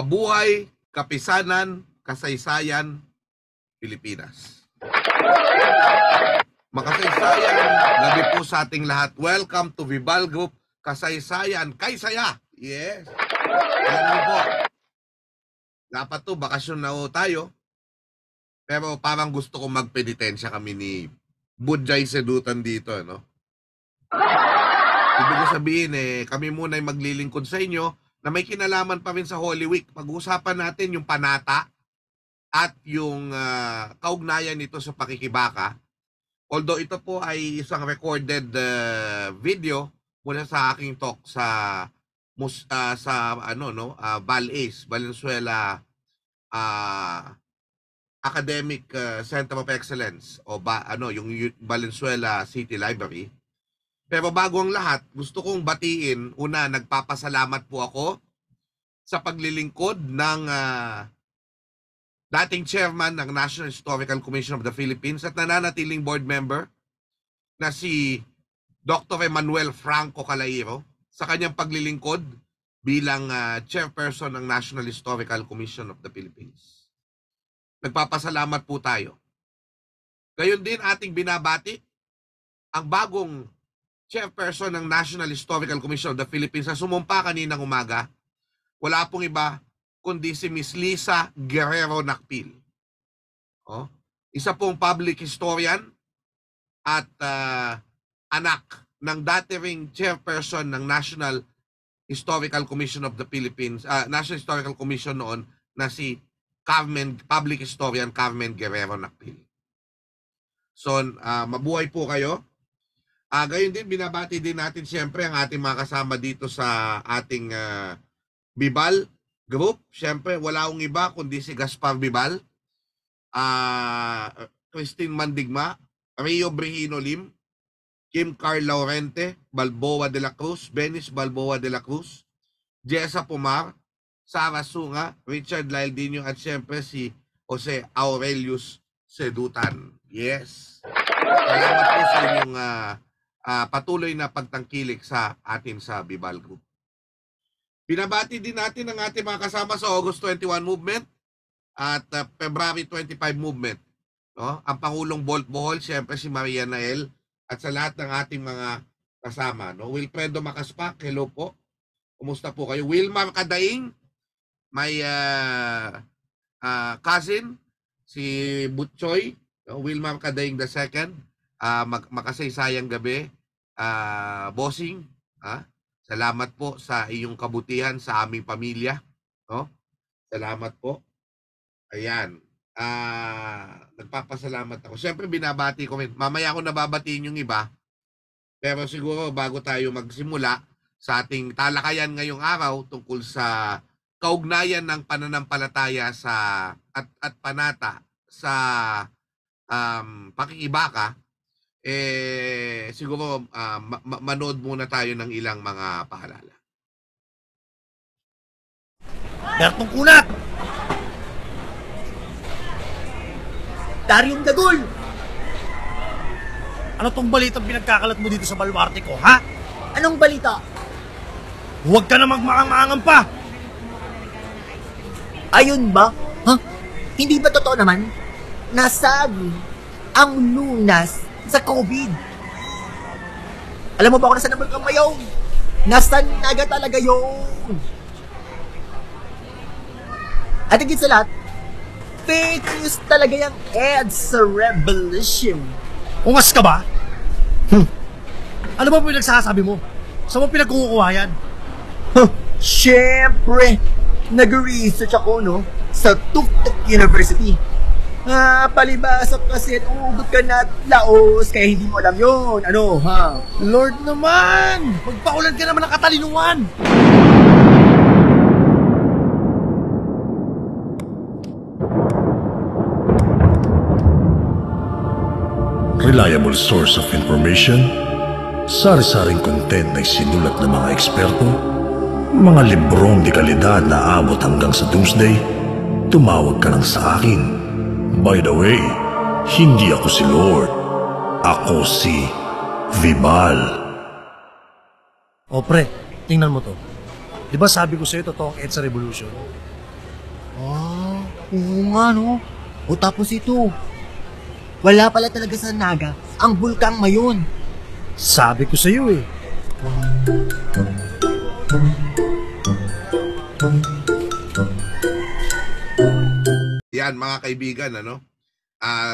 Mabuhay, kapisanan, kasaysayan, Pilipinas. Makasaysayan, gabi po sa ating lahat. Welcome to Vibal Group, kasaysayan, kay saya. Yes. Alam niyo po, dapat to, bakasyon na tayo. Pero parang gusto kong magpenitensya kami ni Budjay Sedutan dito, no? Ibig sabihin, kami muna ay maglilingkod sa inyo na may kinalaman pa rin sa Holy Week. Pag-uusapan natin yung panata at yung kaugnayan nito sa pakikibaka. Although ito po ay isang recorded video mula sa aking talk sa VALACE, Valenzuela Academic Center of Excellence o yung Valenzuela City Library. Pero bago ang lahat, gusto kong batiin, una, nagpapasalamat po ako sa paglilingkod ng dating chairman ng National Historical Commission of the Philippines at nananatiling board member na si Dr. Emmanuel Franco Calairo sa kanyang paglilingkod bilang chairperson ng National Historical Commission of the Philippines. Nagpapasalamat po tayo. Gayon din ating binabati ang bagong chairperson ng National Historical Commission of the Philippines na sumumpa kaninang umaga. Wala pong iba kundi si Miss Lisa Guerrero Nakpil. Isa pong public historian at anak ng dating chairperson ng National Historical Commission of the Philippines, National Historical Commission noon na si public historian Carmen Guerrero Nakpil. So, mabuhay po kayo. Gayon din, binabati din natin siyempre ang ating mga kasama dito sa ating Vibal Group. Siyempre, wala akong iba kundi si Gaspar Vibal, Christine Mandigma, Rio Brihino Lim, Kim Carl Laurente, Balboa de la Cruz, Benis Balboa de la Cruz, Jessa Pomar, Sara Sunga, Richard Laildinho at siyempre si Jose Aurelius Sedutan. Yes. Salamat po sa inyong patuloy na pagtangkilik sa atin sa Vibal Group. Binabati din natin ang ating mga kasama sa August 21 movement at February 25 movement. No? Ang Pangulong Bolt Bohol, siyempre si Maria Nael at sa lahat ng ating mga kasama. No? Wilfredo Macaspac, hello po. Kumusta po kayo? Wilmar Kadaing, may cousin, si Butchoy, no? Wilmar Kadaing II, makasaysayang gabi. Bossing, salamat po sa iyong kabutihan sa aming pamilya, no? Salamat po. Ayan. Nagpapasalamat ako. Siyempre binabati ko rin. Mamaya ako nababatiin yung iba. Pero siguro bago tayo magsimula sa ating talakayan ngayong araw tungkol sa kaugnayan ng pananampalataya at panata sa pakikibaka, siguro manood muna tayo ng ilang mga paalala. Bertong Kunat! Daryong Dagol! Ano tong balitang pinagkakalat mo dito sa baluarte ko, ha? Anong balita? Huwag ka na magmaang-maangan pa! Ayun ba? Ha? Hindi ba totoo naman? Nasagi ang lunas sa COVID. Alam mo ba kung nasaan naman kang mayaw? Nasaan naga talaga yun? At higit sa lahat, fake news talaga yung ads sa Revolution. Ungas ka ba? Ano ba pinagsasabi mo? Saan mo pinagkukuha yan? Siyempre, nag-research ako, no? Sa Tuktuk University. Palibasa kasi at umugot ka na at laos, kaya hindi mo alam yun. Ano, ha? Lord naman! Magpaulan ka naman ng katalinuhan! Reliable source of information, sari-saring content na isinulat ng mga eksperto, mga librong di kalidad na abot hanggang sa doomsday, tumawag ka lang sa akin. By the way, hindi ako si Lord. Ako si Vibal. O pre, tingnan mo to. Di ba sabi ko sa'yo totoo ang EDSA Revolution? Oo nga, no? O tapos ito, wala pala talaga sa Naga ang bulkang Mayon. Sabi ko sa'yo eh. Yan mga kaibigan, ano?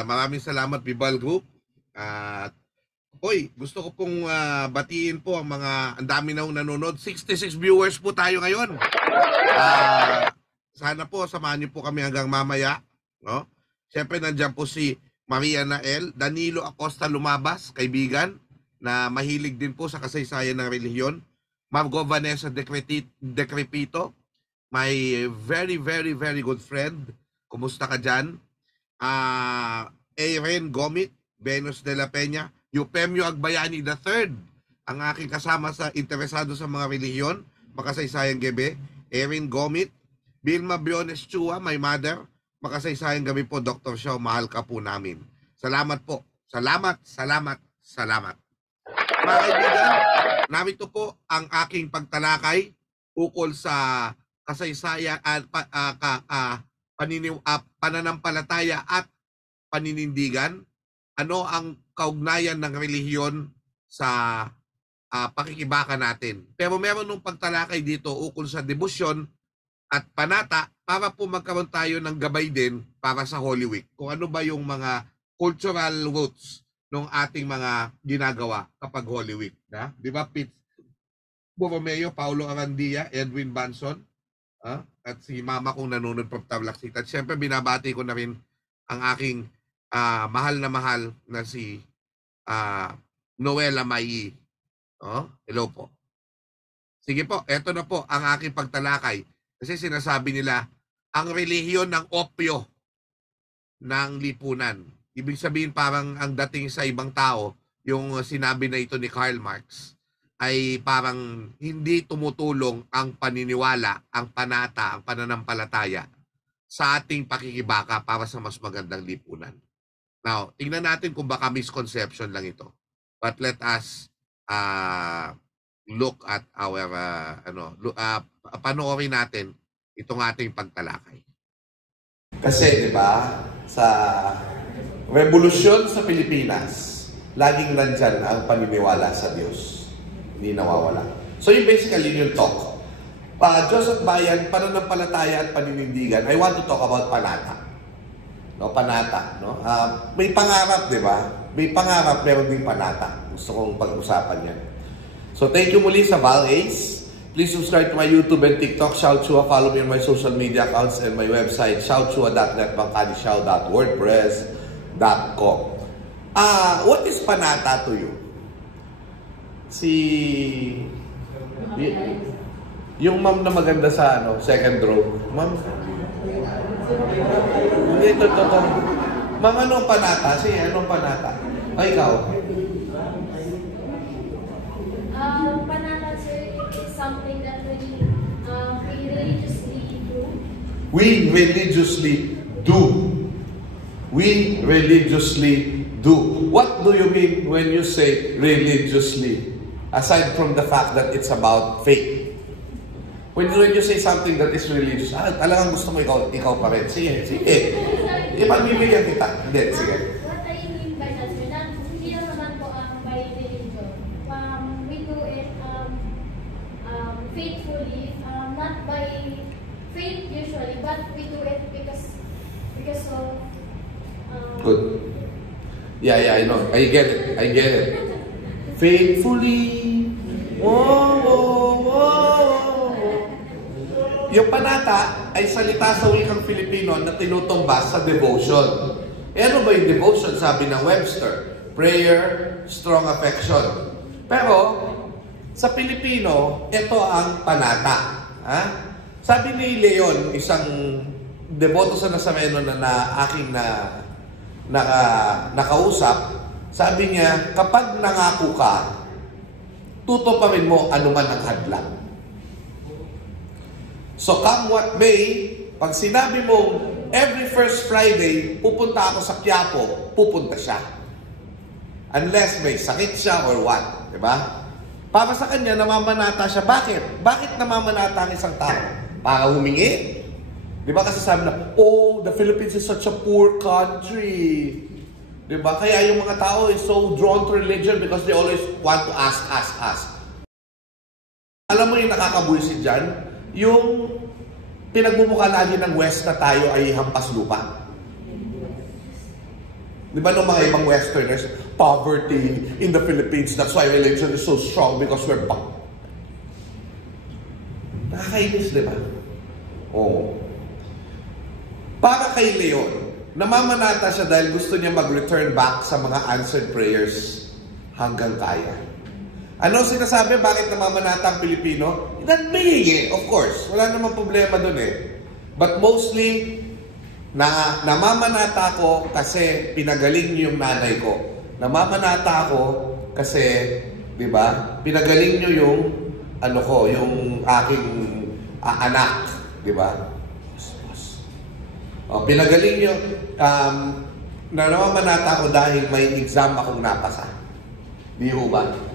Maraming salamat Bibal Group. At gusto ko pong batiin po ang ang dami na nanonood. 66 viewers po tayo ngayon. Sana po samahan niyo po kami hanggang mamaya, no? Siyempre nandiyan po si Maria Nael, Danilo Acosta Lumabas, kaibigan, na mahilig din po sa kasaysayan ng relihiyon. Margo Vanessa Decrepito, my very, very, very good friend. Kumusta ka dyan? Aaron Gomit, Venus de la Peña, Eupemio Agbayani III, ang aking kasama sa interesado sa mga relihiyon, makasaysayang gabi. Aaron Gomit, Vilma Briones Chua, my mother, makasaysayang gabi po, Dr. Shaw, mahal ka po namin. Salamat po. Salamat, salamat, salamat. Mga kaibigan, narito po ang aking pagtalakay ukol sa kasaysayan at pananampalataya at paninindigan. Ano ang kaugnayan ng relihiyon sa pakikibaka natin. Pero meron nung pagtalakay dito ukol sa debosyon at panata para po magkaroon tayo ng gabay din para sa Holy Week. Kung ano ba yung mga cultural roots ng ating mga ginagawa kapag Holy Week. Di ba, Pete Borromeo, Paulo Arandia, Edwin Banson, at si mama kong nanonood from Tablaxit. At syempre binabati ko na rin ang aking mahal na si Noela Mai. Hello po. Sige po, eto na po ang aking pagtalakay. Kasi sinasabi nila, ang relihiyon ng opyo ng lipunan. Ibig sabihin parang ang dating sa ibang tao, yung sinabi na ito ni Karl Marx, ay parang hindi tumutulong ang paniniwala, ang panata, ang pananampalataya sa ating pakikibaka para sa mas magandang lipunan. Now, tingnan natin kung baka misconception lang ito. But let us look at our, panoorin natin itong ating pagtalakay. Kasi, di ba, sa revolusyon sa Pilipinas, laging nandyan ang paniniwala sa Diyos. Hindi nawawala. So, yung basically yung talk. Diyos at bayan, pananampalataya at paninindigan. I want to talk about panata. No, panata. No? May pangarap, di ba? May pangarap, meron ding panata. Gusto kong pag-usapan yan. So, thank you muli sa Val Ace. Please subscribe to my YouTube and TikTok, Xiao Chua. Follow me on my social media accounts and my website, xiaochua.net, bangkadishow.wordpress.com. What is panata to you? Yung ma'am na maganda sa second row. Ma'am? Hindi, totoo. Ma'am, anong panata? Sige, anong panata? Ay, ikaw? Panata, sir, is something that we religiously do. We religiously do. We religiously do. What do you mean when you say religiously? Aside from the fact that it's about faith. When you say something that is religious, talagang gusto mo ikaw pa rin. Sige. Ipagbibigyan kita. Hindi, sige. What I mean by that, sir, hindi naman po by religion. We do it faithfully, not by faith usually, but we do it because of Good. Yeah, I know. I get it. faithfully. Oh, oh, oh. Yung panata ay salita sa wikang Filipino na tinutumbas sa devotion. E ano ba yung devotion? Sabi ng Webster, prayer, strong affection. Pero, sa Pilipino, ito ang panata. Ha? Sabi ni Leon, isang deboto sa Nazareno na aking nakausap, sabi niya, kapag nangako ka, tutuparin mo anuman ang hadlang. So come what may, pag sinabi mo, every first Friday, pupunta ako sa Quiapo, pupunta siya. Unless may sakit siya or what. Diba? Para sa kanya, namamanata siya. Bakit? Bakit namamanata ang isang tao? Para humingi? Diba kasi sabi na, oh, the Philippines is such a poor country. Diba? Kaya yung mga tao is so drawn to religion because they always want to ask. Alam mo yung nakakabuisit dyan? Yung pinagmumukha lagi ng West na tayo ay hampas lupa. Di ba nung mga ibang Westerners, poverty in the Philippines, that's why religion is so strong because we're bang. Nakakainis, di ba? Oo. Para kay Leon, namamanata siya dahil gusto niya mag-return back sa mga answered prayers hanggang kaya. Ano sinasabi? Bakit namamanata ang Pilipino? Nagbihingi, of course. Wala namang problema dun eh. But mostly, namamanata ko kasi pinagaling niyo yung nanay ko. Namamanata ako kasi, di ba, pinagaling niyo yung, yung aking anak. Di ba? Pinagaling niyo, namamanata ko dahil may exam akong napasa. Di ba?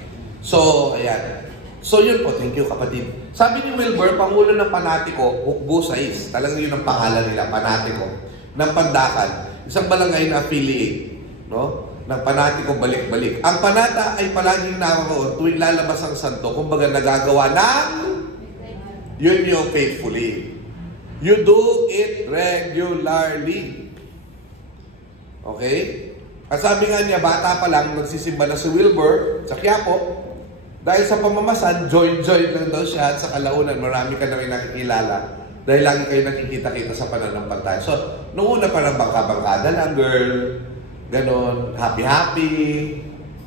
So, ayan. So, yun po. Thank you, kapatid. Sabi ni Wilbur, Pangulo ng Panatiko, Hukbo 6. Talagang yun ang pangalan nila, Panatiko. Ng Pandakan. Isang barangay na affiliate. No? Ng Panatiko, balik-balik. Ang Panata ay palaging naroon tuwing lalabas ang santo. Kumbaga, nagagawa ng yun yung faithfully. You do it regularly. Okay? At sabi nga niya, bata pa lang, nagsisimba na si Wilbur sa Quiapo. Dahil sa pamamasan, join lang daw siya. At sa kalaunan, marami ka na rin nakikilala. Dahil lagi kayo nakikita-kita sa pananampalataya. So, noong una pa ng bangka-bangkada lang, girl. Ganon, happy-happy.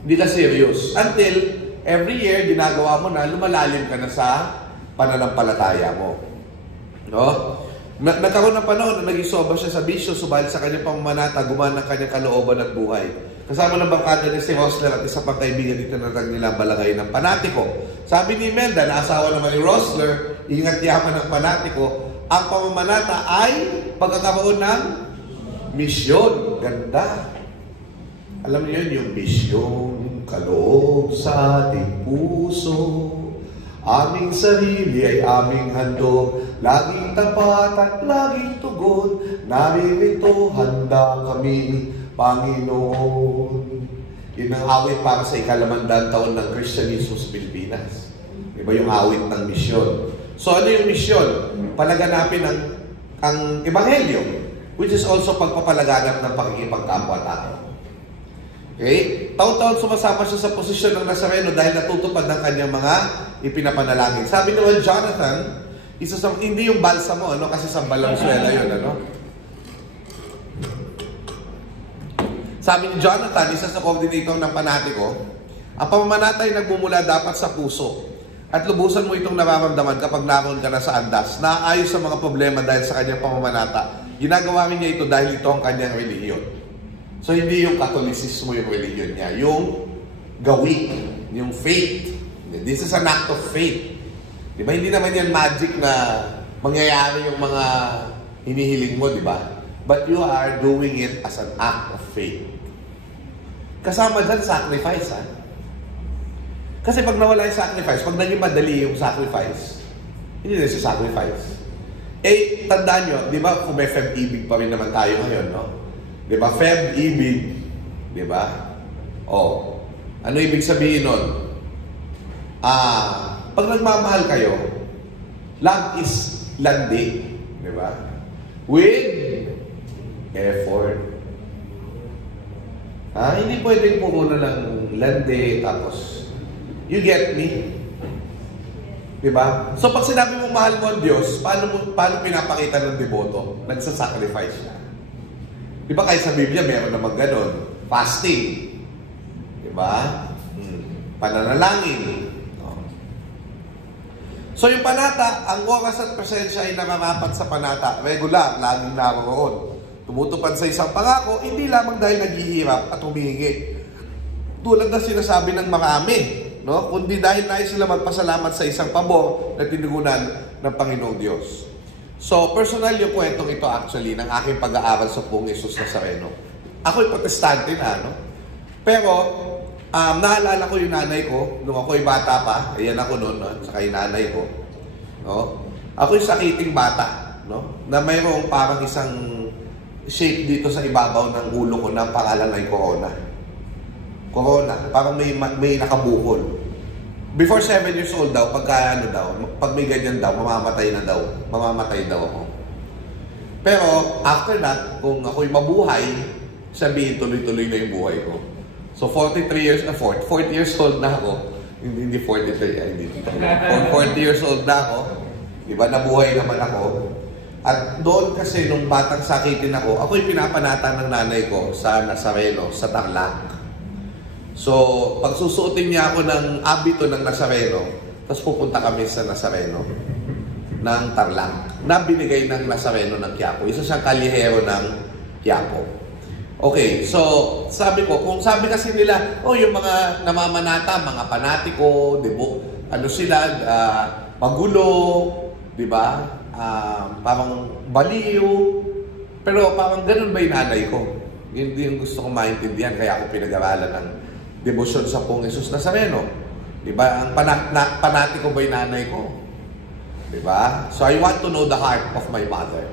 Hindi ka serious. Until, every year, ginagawa mo na, lumalalim ka na sa pananampalataya mo. No? Nagkaroon ng panahon na naging sobra siya sa bisyo, subalit sa kanyang pamamanata, gumana ng kanyang kalooban at buhay. Kasama ng bangkada ni si Rosler at isa pang kaibigan dito na nila balagay ng Panatiko. Sabi ni Imelda, na asawa naman ni Rosler, ingat yaman ng Panatiko, ang pamamanata ay pagkakaroon ng misyon. Ganda. Alam niyo yun, yung misyon, kaloob sa ating puso. Aming sarili ay aming handog, laging tapat at laging tugon, naririto handa kami, Panginoon. Yun ang awit para sa ikalamandang taon ng Kristyanismo sa Pilipinas. Diba yung awit ng misyon? So ano yung misyon? Palaganapin ang Ebanghelyo, which is also pagpapalaganap ng pakikipagkapwa-tao. Okay? Taon-taon sumasama siya sa posisyon ng Nazareno dahil natutupad ng kanyang mga ipinapanalangin. Sabi naman Jonathan, hindi yung balsamo, kasi sa Valenzuela yun, Sabi ni Jonathan, isa sa coordinator ng Panatiko, ang pamamanata ay nagmumula dapat sa puso at lubusan mo itong nararamdaman kapag naroon ka na sa andas, naayos sa mga problema dahil sa kanyang pamamanata. Ginagawa rin niya ito dahil ito ang kanyang relihiyon. So, hindi yung Katolisismo yung relihiyon niya, yung gawi, yung faith. This is an act of faith. Diba? Hindi naman yan magic na mangyayari yung mga hinihiling mo, diba? But you are doing it as an act of faith. Kasama dyan, sacrifice, ha? Kasi pag nawala yung sacrifice, pag naging madali yung sacrifice, hindi na siya sacrifice. Eh, tandaan nyo, di ba, kung may Feb-ibig pa rin naman tayo ngayon, no? Di ba, Feb-ibig, di ba? Oh, ano ibig sabihin nun? Pag nagmamahal kayo, love is landi, di ba? With effort. Hindi pwedeng pumuna ng landi, tapos You get me? Diba? So pag sinabi mo mahal mo ang Diyos, paano pinapakita ng deboto? Nagsasacrifice siya. Diba kahit sa Biblia meron namang ganon? Fasting. Diba? Pananalangin. So yung panata, ang oras at presensya ay nararapat sa panata. Regular, laging naroon. Tumutupad sa isang pangako, hindi lamang dahil naghihirap at humihingi. Tulad na sinasabi ng marami, no? Kundi dahil nais sila magpasalamat sa isang pabor na tinugunan ng Panginoong Diyos. So, personal yung kwentong ito actually ng aking pag-aaral sa Pong Jesus Nazareno. Ako'y protestante na, no? Pero, naalala ko yung nanay ko, nung ako'y bata pa, ayan ako noon, no? Saka yung nanay ko, no? Ako'y sakiting bata, no? Na mayroong parang isang shape dito sa ibabaw ng ulo ko na pangalan ay corona. Corona, parang may nakabukol. Before 7 years old daw, pag may ganyan daw, mamamatay daw ako. Pero after that, kung ako'y mabuhay, sabihin tuloy-tuloy na yung buhay ko. So 40 years old na ako, hindi 43, hindi 40 years old na ako, diba, nabuhay naman ako. At doon kasi nung batang sakitin ako, ako'y pinapanata ng nanay ko sa Nazareno, sa Tarlac. So, pag susuotin niya ako ng abito ng Nazareno, tapos pupunta kami sa Nazareno ng Tarlac, na binigay ng Nazareno ng Quiapo. Isa siyang kalyahero ng Quiapo. Okay, so sabi ko, kung sabi kasi nila, yung mga namamanata, mga panatiko, magulo, di ba? Parang baliw, pero parang ganun ba yung nanay ko? Yun yung gusto kong maintindihan, kaya ako pinag-aralan ng debosyon sa Pong Jesus Nazareno. Diba? Ang panatiko ba yung nanay ko? Diba? So I want to know the heart of my mother.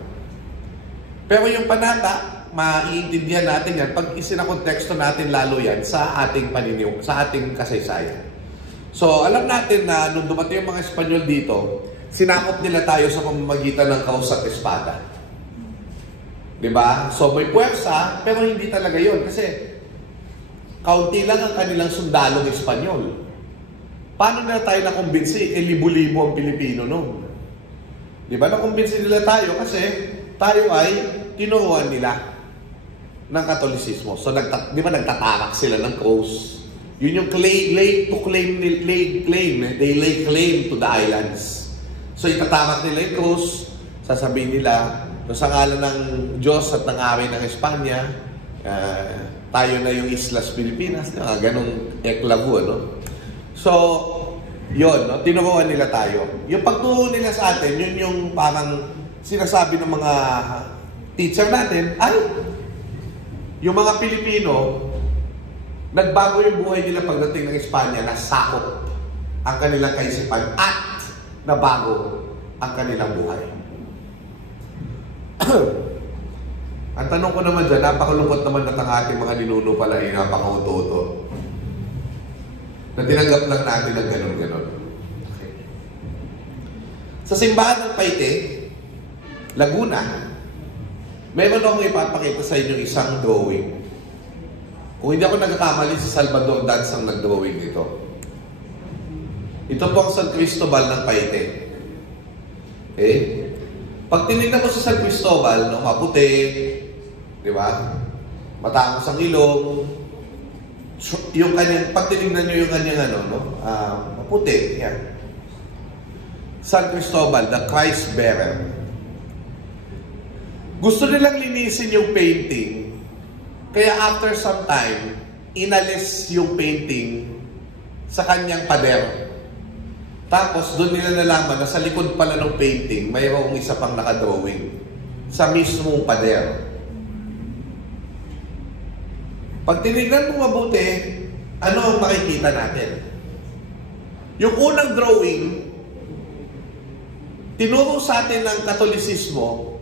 Pero yung panata, maiintindihan natin yan pag isinakonteksto natin lalo yan sa ating paniniw, sa ating kasaysayan. So alam natin na nung dumating yung mga Espanyol dito, sinakop nila tayo sa pamamagitan ng kaus at espada. Diba? So may puwersa, pero hindi talaga yun. Kasi kaunti lang ang kanilang sundalong Espanyol. Paano na tayo nakumbinsi? Libo-libo ang Pilipino noon. Diba? Nakumbinsi nila tayo kasi tayo ay tinuruan nila ng Katolisismo. So di ba nagtatarak sila ng cross? Yun yung they lay claim to the islands. So itatarak nila yung cross, sasabihin nila, sa ngalan ng Diyos at ng ari ng Espanya, tayo na yung Islas Pilipinas, ganong eklabu, no? So, yun, no? Tinuruan nila tayo. Yung pagturo nila sa atin, yun yung parang sinasabi ng mga teacher natin, yung mga Pilipino, nagbago yung buhay nila pagdating ng Espanya, nasakop ang kanilang kaisipan at nabago ang kanilang buhay. Ang tanong ko naman dyan, napakalungkot naman at ang ating mga ninuno pala ay napakauto-uto. Na tinanggap lang natin ng ganon-ganon. Okay. Sa simbahan ng Paite, Laguna, meron akong ipapakita sa inyo isang drawing. Kung hindi ako nagkakamali, si Salvador Dance ang nag-drawing nito. Ito po ang San Cristobal ng Paite. Okay? Pag tinignan ko sa San Cristobal, maputi, di ba? Matangos ang ilong. Yung kanyang, pag tinignan nyo yung kanyang maputi, yan. San Cristobal, the Christ Bearer. Gusto nilang linisin yung painting, kaya after some time, inalis yung painting sa kanyang pader. Tapos, doon nila nalaman na sa likod pala ng painting, mayroong isa pang nakadrawing sa mismong pader. Pag tinignan mo mabuti, ano ang makikita natin? Yung unang drawing, tinuro sa atin ng Katolisismo,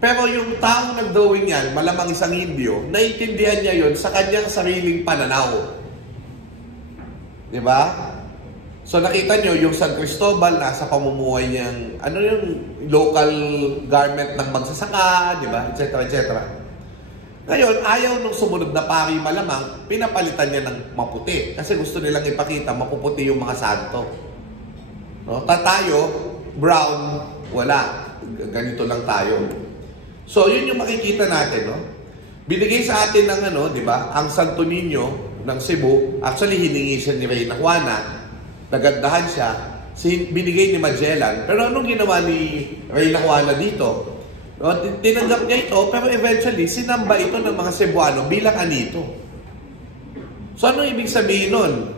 pero yung taong nag-drawing yan, malamang isang Indio, naiintindihan niya yon sa kanyang sariling pananaw. Diba? So nakita nyo, yung San Cristobal, nasa pamumuhay niyang, yung local garment ng magsasaka, di ba? Et cetera, et cetera. Ngayon, ayaw nung sumunod na pari malamang, pinapalitan niya ng maputi. Kasi gusto nilang ipakita, mapuputi yung mga santo. No? Tayo, brown, wala. Ganito lang tayo. So, yun yung makikita natin, no? Binigay sa atin ng di ba? Ang Santo Niño ng Cebu, actually hiningi siya ni Reyna Juana. Nagandahan siya. Binigay ni Magellan. Pero anong ginawa ni Reyna Juana dito? No, tinanggap niya ito, pero eventually, sinamba ito ng mga Cebuano bilang anito. So, ano ibig sabihin nun?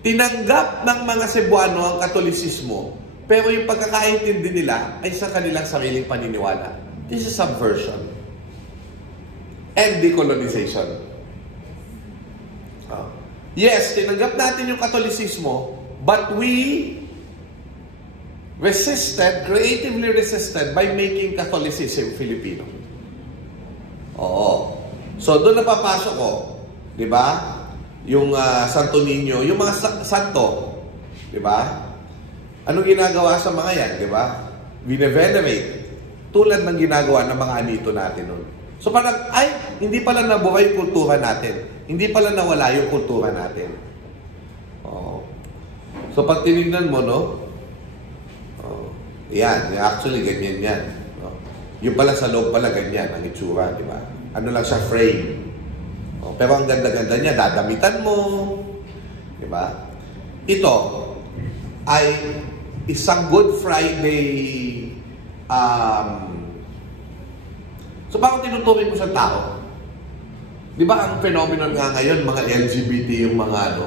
Tinanggap ng mga Cebuano ang Katolisismo, pero yung pagkakaintindi nila ay sa kanilang sariling paniniwala. This is subversion and decolonization. Yes, tinanggap natin yung Katolisismo, but we creatively resisted by making Catholicism Filipino. Oo. So, doon napapasok ko, di ba? Yung Santo Niño, yung mga santo, di ba? Ano ginagawa sa mga yan, di ba? Vine-venerate. Tulad ng ginagawa ng mga anito natin nun. So, parang, hindi pala nabuhay yung kultura natin. Hindi pala nawala yung kultura natin. Oo. So, pag tinignan mo, no? Yan, actually ganyan yan. No? Yung pala sa loob pala ganyan ang itsura, di ba? Ano lang siya, frame. Pero ang ganda-ganda niya, dadamitan mo. Di ba? Ito ay isang Good Friday. So, bakit tinuturing mo sa tao? Di ba ang phenomenon nga ngayon, mga LGBT, yung mga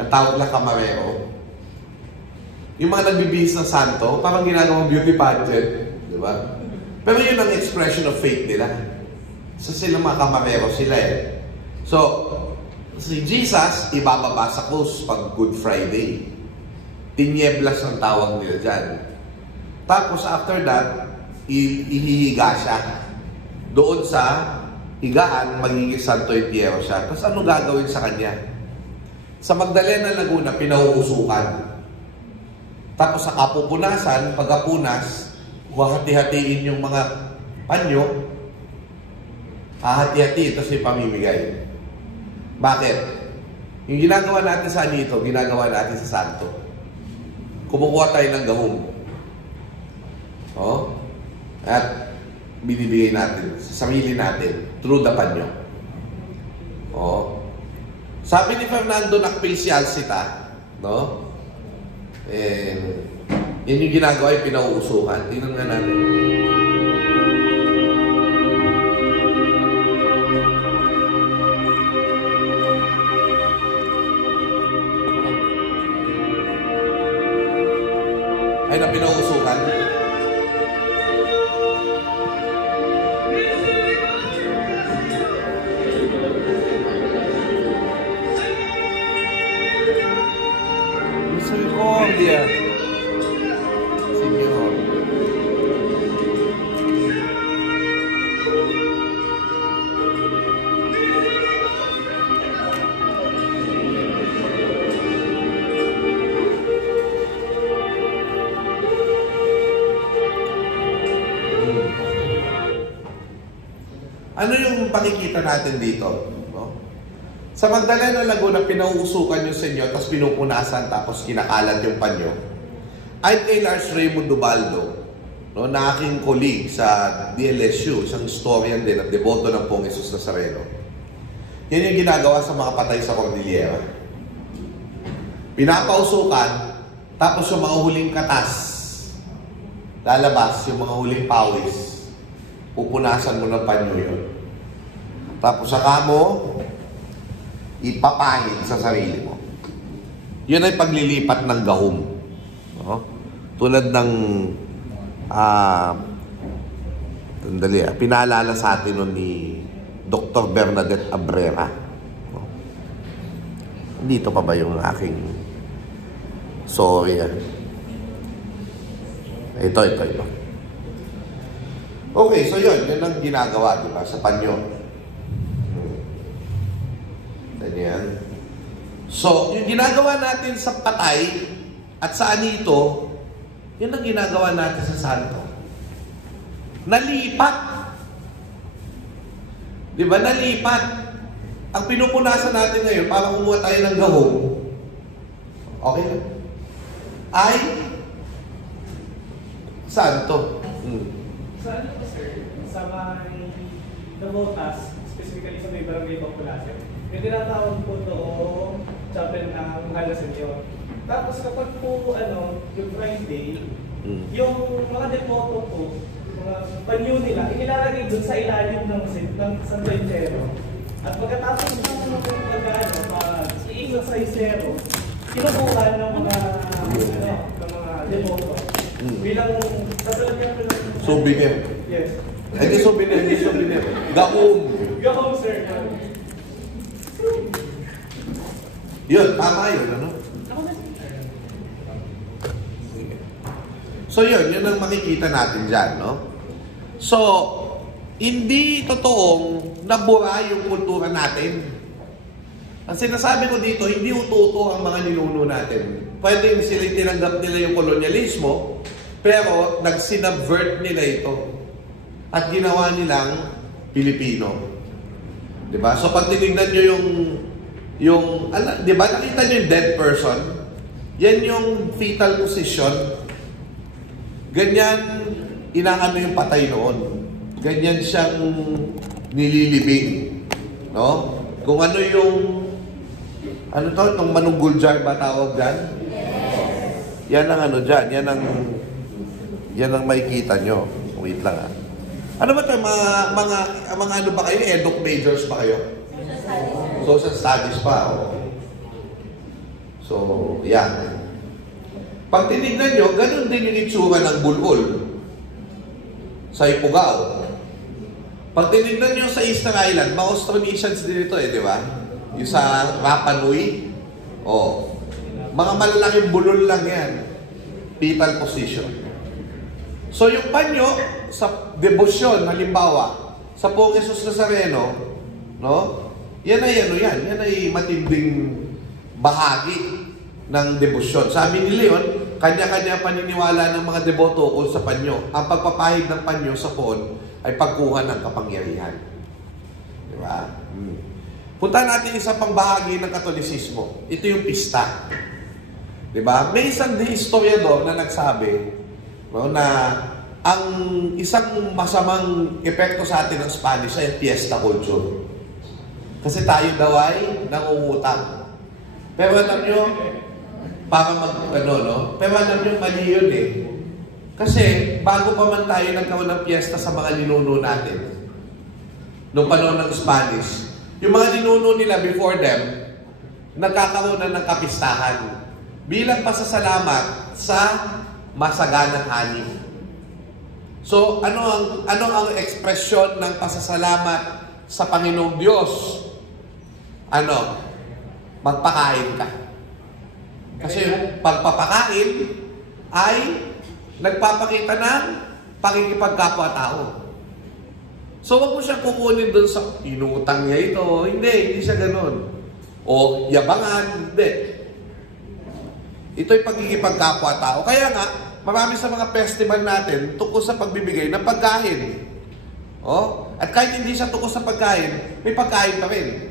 ang tawag na kamarero, yung mga nagbibihis ng santo, parang ginagawang beauty pageant. Di ba? Pero yun ang expression of faith nila. So sila mga kamarero sila eh. So, si Jesus, ibababa sa krus pag Good Friday. Tinieblas ang tawag nila dyan. Tapos after that, ihihiga siya. Doon sa higaan, magiging Santo Entierro siya. Tapos ano gagawin sa kanya? Sa Magdalena, Laguna, pinauusukan. Tapos sa kapupunasan, pagkapunas, hahati-hatiin yung mga panyo, hahati-hatiin, tapos ipamimigay. Bakit? Yung ginagawa natin sa anito, ginagawa natin sa santo. Kumukuha tayo ng gahong. At binibigay natin sa sarili natin through the panyo. Sabi ni Fernando Nakpil Sialsita, no? Yan yung ginagawa, yung pinauusukan. Tingnan nga natin. Ay, na pinauusukan. Misericordia, Señor. Ano yung pakikita natin dito? Sa Magdalena, Laguna, pinauusukan yung senyo, tapos pinupunasan, tapos kinakalat yung panyo. Ayon kay Lars Raymond Dubaldo, na aking colleague sa DLSU, isang historian din at deboto ng Pong Jesus Nazareno. Yan yung ginagawa sa mga patay sa Cordillera. Pinapausukan, tapos yung mga huling katas, lalabas yung mga huling pawis, pupunasan mo ng panyo yun. Tapos saka mo, ipapahid sa sarili mo. Yun ay paglilipat ng gahom. Tulad ng pinaalala sa atin nun ni Dr. Bernadette Abrera. Dito pa ba yung aking sorry? Ito. Okay, so yun ang ginagawa, diba, sa panyo. Ganyan. So, yung ginagawa natin sa patay at sa anito, yun ang ginagawa natin sa santo. Nalipat. Di ba? Nalipat. Ang pinupunasan natin ngayon, para kumuha tayo ng gahong, okay na? Ay, saan to? Sa ano po, sir? Sa may Navotas, specifically sa may barangay population, yung tinatawag po doon chapel ng Hala Senyor. Tapos kapag po, yung Friday, yung mga depoto po, mga panyo nila, inilalagay doon sa ilalim ng Santo Entero. At pagkatapos ng iisa sa isero, kinukuha ng mga devoto. Bilang sasalagyan ko ng Souvenir. yes. Hindi souvenir. Gahong. Gahong, sir. Yun, tama yun, ano? So yun ang makikita natin dyan, no? So, hindi totoong nabura yung kultura natin. Ang sinasabi ko dito, hindi ututo ang mga ninuno natin. Pwedeng sila tinanggap nila yung kolonyalismo, pero nagsinubvert nila ito. At ginawa nilang Pilipino. Diba? So pag tinignan nyo diba nakita nyo yung dead person? Yan yung fetal position. Ganyan, inaano yung patay noon. Ganyan siyang nililibing. No? Kung ano yung, itong manungguljar ba tawag dyan? Yan ang dyan. Yan ang makikita nyo. Wait lang Ano ba ito? Mga ano ba kayo? Eduk majors ba kayo? Social studies pa. So, yan. Pag tinignan nyo, ganun din yung itsura ng bulbul sa Ifugao. Pag tinignan nyo sa Easter Island, mga Austronesians din ito di ba? Yung sa Rapa Nui. Mga malalaking bulol lang yan. Fetal position. So yung panyo, sa debosyon, halimbawa, sa Poong Jesus Nazareno, no? Yan ay matinding bahagi ng debosyon. Sabi ni Leon, kanya-kanya paniniwala ng mga deboto ukol sa panyo. Ang pagpapahid ng panyo sa poon ay pagkuha ng kapangyarihan. Di ba? Punta natin isa pang bahagi ng Katolisismo. Ito yung pista. Di ba? May isang historiador na nagsabi na ang isang masamang epekto sa atin ng Spanish ay fiesta culture. Kasi tayo daw ay nangungutang. Pero alam nyo, pero alam nyo, mali yun Kasi, bago pa man tayo nagkaroon ng piyesta sa mga ninuno natin, noong panahon ng Spanish, yung mga ninuno nila before them, nagkakaroon na ng kapistahan bilang pasasalamat sa masaganang ani. So, ano ang ekspresyon ng pasasalamat sa Panginoong Diyos? Magpakain ka. Kasi yung pagpapakain ay nagpapakita ng pakikipagkapwa-tao. So, wag mo siyang kukunin doon sa inutang niya ito. Hindi siya ganun. O yabangan, hindi. Ito'y pagkikipagkapwa-tao. Kaya nga, marami sa mga festival natin tungkol sa pagbibigay ng pagkain. At kahit hindi siya tungkol sa pagkain, may pagkain pa rin.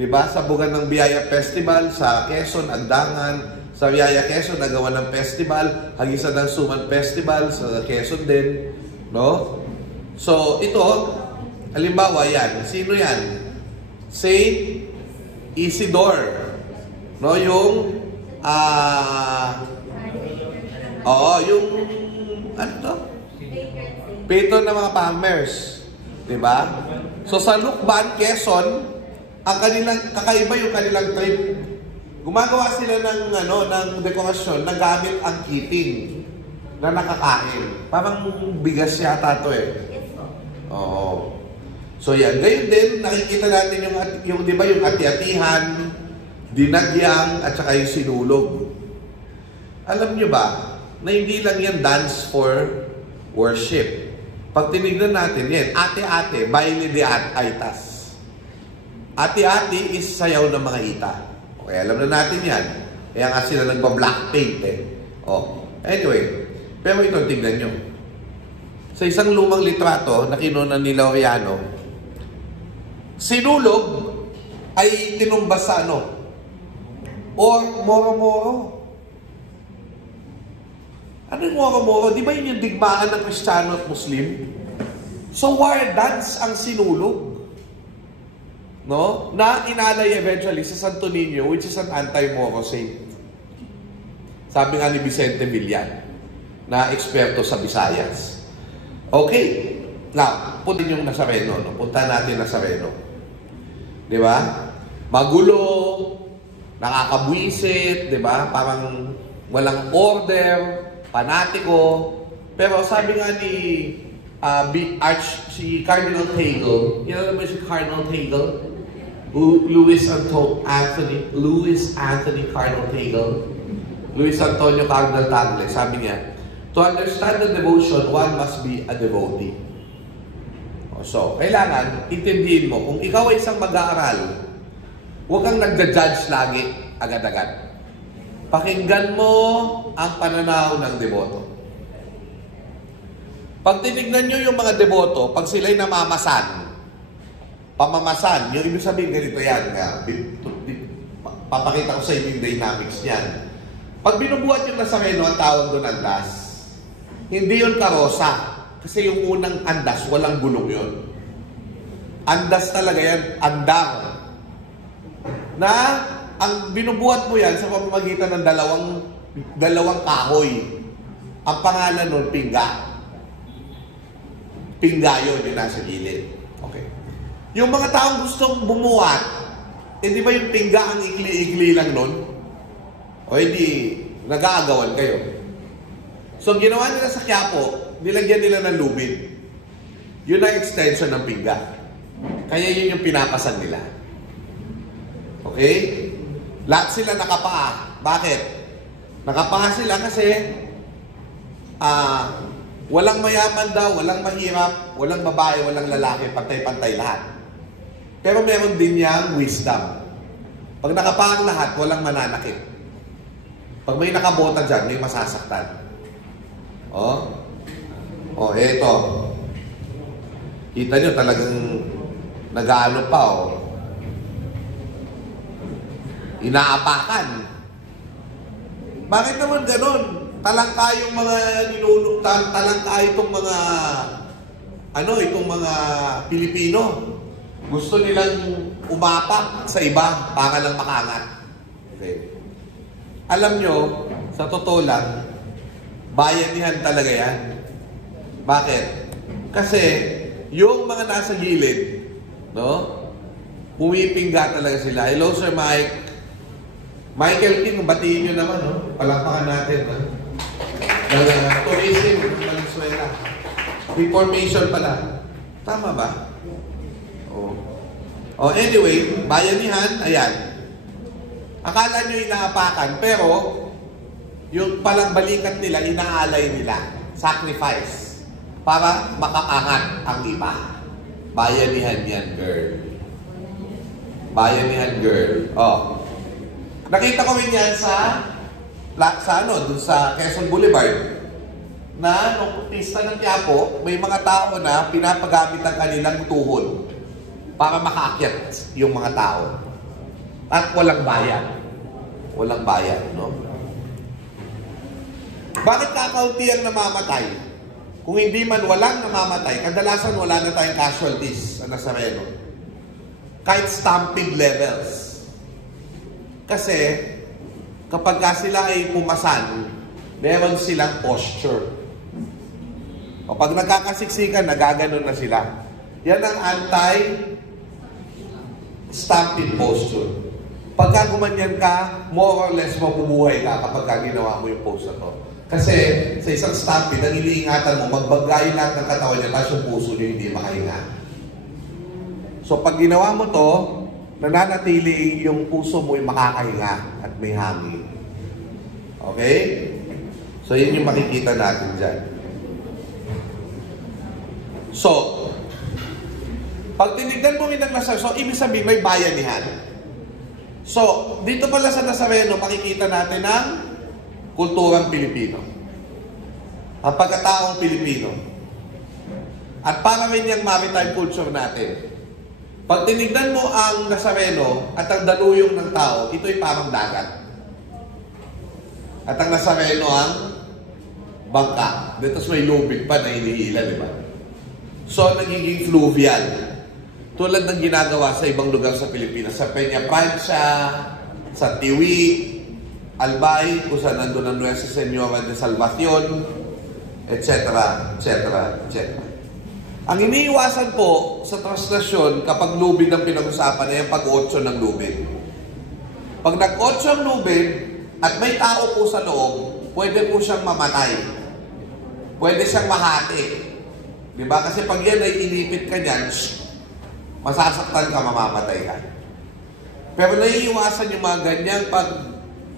Diba? Sa Bugan ng Biyaya Festival, sa Quezon, Agdangan, sa Biyaya Quezon, nagawa ng festival, Hagisan ng Suman Festival, sa Quezon din. No? So, ito, halimbawa yan. Sino yan? Saint Isidore. No? Yung, yung, patron ng mga farmers. Diba? So, sa Lukban, Quezon, ang kanilang, kakaiba yung kanilang trip. Gumagawa sila ng dekorasyon na gamit ang kiting na nakakain. Parang bigas yata ito Oo. So yan. Ngayon din, nakikita natin yung di ba, yung ati-atihan, dinagyang, at saka yung sinulog. Alam nyo ba, na hindi lang yan dance for worship. Pag tinignan natin yan, ate-ate, baile de aitas. Ati-ati is sayaw ng mga ita. Okay, alam na natin yan. Kaya nga sila nagpa-black paint Anyway, pero ito, tingnan nyo. Sa isang lumang litrato na kinunan ni Laureano, Sinulog ay tinumbas sa ano? Or moro-moro. Ano yung moro-moro? Di ba yun yung digmaan ng Kristiyano at Muslim? So war dance ang sinulog. No? Na inalay eventually sa Santo Niño, which is an anti-moro saint. Sabi nga ni Vicente Villan, na eksperto sa Visayas. Okay. Now, punta yung Nazareno. No? Punta natin Nazareno. Di ba? Magulo, nakakabwisit, di ba? Parang walang order, panatiko. Pero sabi nga ni si Cardinal Tagle, you know naman si Cardinal Tagle? Louis Anthony Cardinal Tagle. Louis Antonio Cardinal Tagle, sabi niya, to understand the devotion, one must be a devotee. So, kailangan, intindihin mo, kung ikaw ay isang mag-aaral, huwag kang nagda-judge lagi, agad-agad. Pakinggan mo ang pananaw ng deboto. Pag tinignan nyo yung mga deboto, pag sila'y namamasan, pamamasan, yung ibig sabihin ganito yan, papakita ko sa inyo yung dynamics niyan. Pag binubuhat yung Nazareno, ang tawag doon andas, hindi yun karosa. Kasi yung unang andas, walang gulong yun. Andas talaga yan, andar. Na, ang binubuhat mo yan sa pamamagitan ng dalawang kahoy. Ang pangalan nun, pingga. Pingga yun, yung nasa gilid. Okay. Yung mga taong gustong bumuhat, di ba yung pingga ang ikli-ikli lang nun? O hindi, nag-aagawan kayo. So, ginawa nila sa Quiapo, nilagyan nila ng lubid. Yun ang extension ng pingga. Kaya yun yung pinapasan nila. Okay? Lahat sila nakapaa. Bakit? Nakapaa sila kasi walang mayaman daw, walang mahirap, walang babae, walang lalaki, pantay-pantay lahat. Pero meron din niyang wisdom. Pag nakapaa ang lahat, walang mananakit. Pag may nakabota dyan, may masasaktan. Eto. Kita nyo talagang nag-aano pa, inaapakan. Bakit naman ganon? Talangka yung mga talangka itong mga itong mga Pilipino. Gusto nilang umapak sa iba para lang makangat. Okay. Alam nyo, sa totoo lang, bayanihan talaga yan. Bakit? Kasi yung mga nasa gilid, pumipingga talaga sila. Hello, Sir Mike. Michael King, batiin nyo naman, palakpakan natin. Tourism, Valenzuela. Information pala. Tama ba? Anyway, bayanihan, ayan. Akala nyo inaapakan, pero yung palang balikat nila, inaalay nila. Sacrifice. Para makaangat ang iba. Bayanihan yan, girl. Bayanihan, girl. Nakita ko rin yan dun sa Quezon Boulevard, na nung pista ng Quiapo, may mga tao na pinapagamit ang kanilang tuhod para makaakyat yung mga tao. At walang bayan. Walang bayan, no? Bakit kakaunti ang namamatay? Kung hindi man walang namamatay, kadalasan wala na tayong casualties sa Nazareno. Kahit stampede levels. Kasi, kapag sila ay pumasan, meron silang posture. O pag nagkakasiksikan, nagaganon na sila. Yan ang anti-stampede posture. Pagka gumanyan ka, more or less mabubuhay ka kapag ginawa mo yung pose na to. Kasi sa isang stampede, ang iniingatan mo, magbagay lahat ng katawan niya, tapos yung puso niya hindi makahinga. So pag ginawa mo to, nananatili yung puso mo yung makakahinga at may hangin. Okay? So yun yung makikita natin dyan. So, pag tinignan mo ng Nazareno, so ibig sabihin may bayanihan. So, dito pala sa Nazareno, makikita natin ang kulturang Pilipino. Ang pagkataong Pilipino. At para rin yung maritime culture natin. Pag tinignan mo ang Nazareno at ang daluyong ng tao, ito'y parang dagat. At ang Nazareno ang bangka. Dito may lubig pa na hinihila, di ba? So, nagiging fluvial. Tulad ng ginagawa sa ibang lugar sa Pilipinas. Sa Peña Francia, sa Tiwi, Albay, kung saan nandun ang Nuestra Señora de Salvacion, etc., etc., etc. Ang iniiwasan po sa translasyon kapag lubid ang pinag-usapan ay ang pag-8 ng lubid. Pag nag-8 ang lubid at may tao po sa loob, pwede po siyang mamatay. Pwede siyang mahati. Diba? Kasi pag yan ay inipit ka dyan, masasaktan ka, mamamatay ka. Pero naiiwasan yung mga ganyang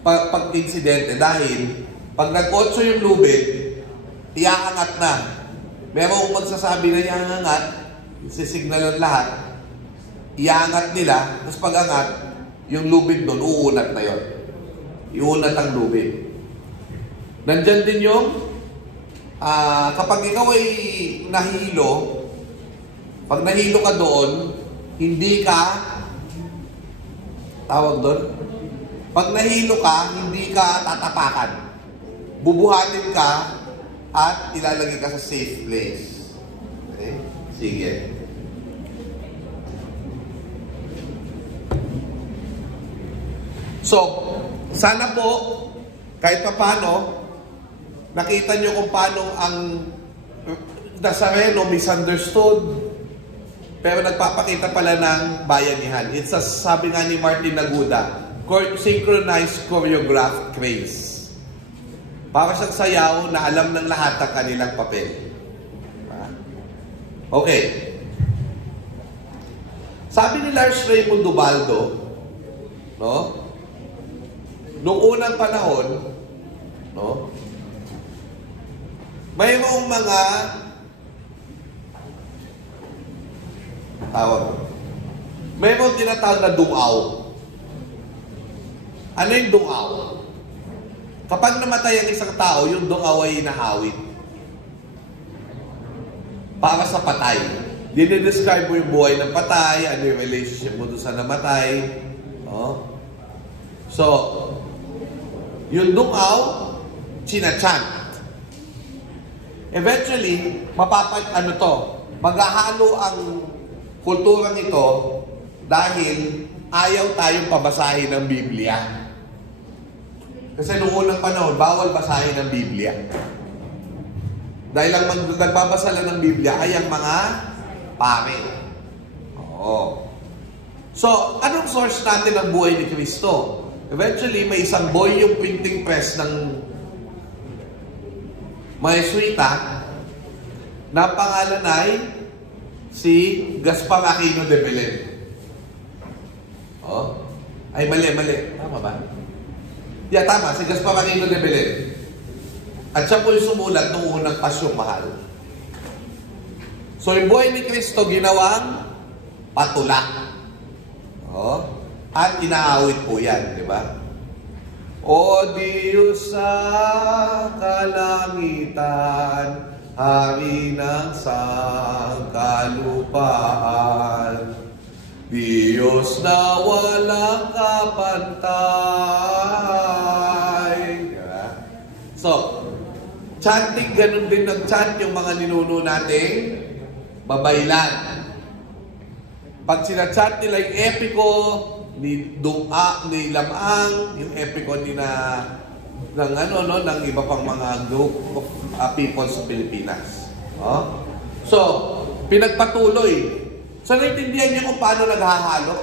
pag-insidente dahil pag nag-8 yung lubid, iaangat na. Merong magsasabi na iaangat, sisignalan lahat, iaangat nila, tapos pag angat, yung lubid doon, uunat na yun. Iunat ang lubid. Nandyan din yung, kapag ikaw ay nahilo, pag nahilo ka doon, hindi ka, tawag doon, pag nahilo ka, hindi ka tatapakan. Bubuhatin ka, at ilalagay ka sa safe place. Okay? Sige. So, sana po, kahit pa paano, nakita nyo kung paano ang Nazareno misunderstood, pero nagpapakita pala ng bayanihan. It's a, sabi nga ni Martin Aguda, synchronized choreographed craze. Para siyang sayaw na alam ng lahat ang kanilang papel. Okay. Sabi ni Lars Raymond Ubaldo, no? Noong unang panahon, no? Mayroong mga mayroong tinatawag na dungaw. Ano yung dungaw? Kapag namatay ang isang tao, yung dungaw ay inahawit. Para sa patay. Dinidescribe mo yung buhay ng patay, ano yung relationship mo doon sa namatay. No? So, yung dungaw, chinachant. Eventually, maghahalo ang kulturang ito dahil ayaw tayong pabasahin ng Biblia. Kasi noong unang panahon, bawal basahin ng Biblia. Dahil ang nagbabasa lang ng Biblia ay ang mga pare. Oo. So, anong source natin ng buhay ni Kristo? Eventually, may isang boy yung printing press ng Maeswita na pangalan ay si Gaspar Aquino de Belen. Oh? Ay, mali. Tama ba? Yeah, tama. Si Gaspar Aquino de Belen. At siya po yung sumulat noong unang Pasyong Mahal. So, yung buhay ni Kristo ginawang patula. Oh? At inaawit po yan, di ba? O Diyos sa kalangitan, Hari ng sangkalupaan, Diyos na walang kapantay. Diba? So, chanting, ganun din nag-chant yung mga ninuno nating babaylan. Pag sinachant nila yung epiko ni Lamang, yung epiko ni ng iba pang mga group of people sa Pilipinas. Oh? So, pinagpatuloy. So, naintindihan niyo kung paano naghahalo?